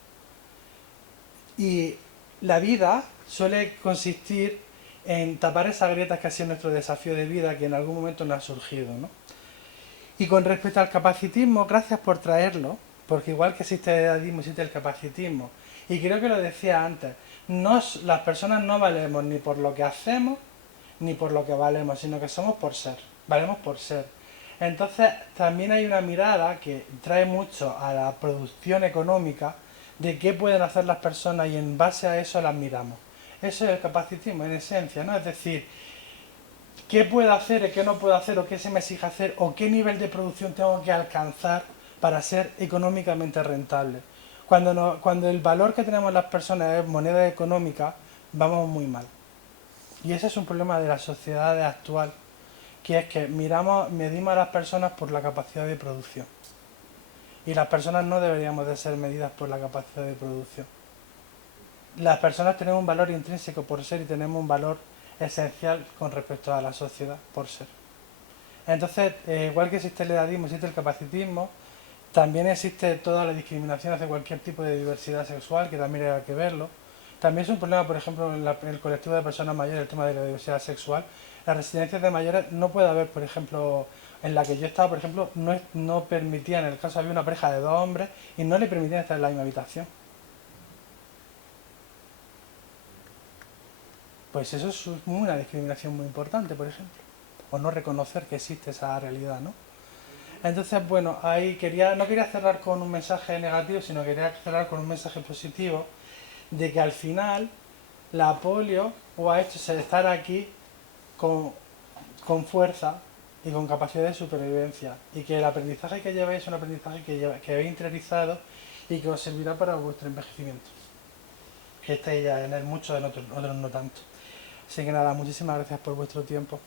Y la vida suele consistir en tapar esas grietas que ha sido nuestro desafío de vida que en algún momento nos ha surgido, ¿no? Y con respecto al capacitismo, gracias por traerlo, porque igual que existe el edadismo, existe el capacitismo. Y creo que lo decía antes, las personas no valemos ni por lo que hacemos, ni por lo que valemos, sino que somos por ser, valemos por ser. Entonces también hay una mirada que trae mucho a la producción económica de qué pueden hacer las personas y en base a eso las miramos. Eso es el capacitismo en esencia, ¿no? Es decir, qué puedo hacer y qué no puedo hacer o qué se me exige hacer o qué nivel de producción tengo que alcanzar para ser económicamente rentable. Cuando el valor que tenemos las personas es moneda económica, vamos muy mal. Y ese es un problema de la sociedad actual, que es que medimos a las personas por la capacidad de producción. Y las personas no deberíamos de ser medidas por la capacidad de producción. Las personas tenemos un valor intrínseco por ser y tenemos un valor esencial con respecto a la sociedad por ser. Entonces, igual que existe el edadismo, existe el capacitismo, también existe toda la discriminación hacia cualquier tipo de diversidad sexual, que también hay que verlo. También es un problema, por ejemplo, en el colectivo de personas mayores, el tema de la diversidad sexual. Las residencias de mayores no puede haber, por ejemplo, en la que yo estaba, por ejemplo, no permitían, en el caso había una pareja de 2 hombres y no le permitían estar en la misma habitación. Pues eso es una discriminación muy importante, por ejemplo. O no reconocer que existe esa realidad, ¿no? Entonces, bueno, ahí no quería cerrar con un mensaje negativo, sino quería cerrar con un mensaje positivo de que al final la polio ha hecho estar aquí con fuerza y con capacidad de supervivencia, y que el aprendizaje que lleváis es un aprendizaje que habéis interiorizado y que os servirá para vuestro envejecimiento. Que estáis ya en él mucho, en otros no tanto. Así que nada, muchísimas gracias por vuestro tiempo.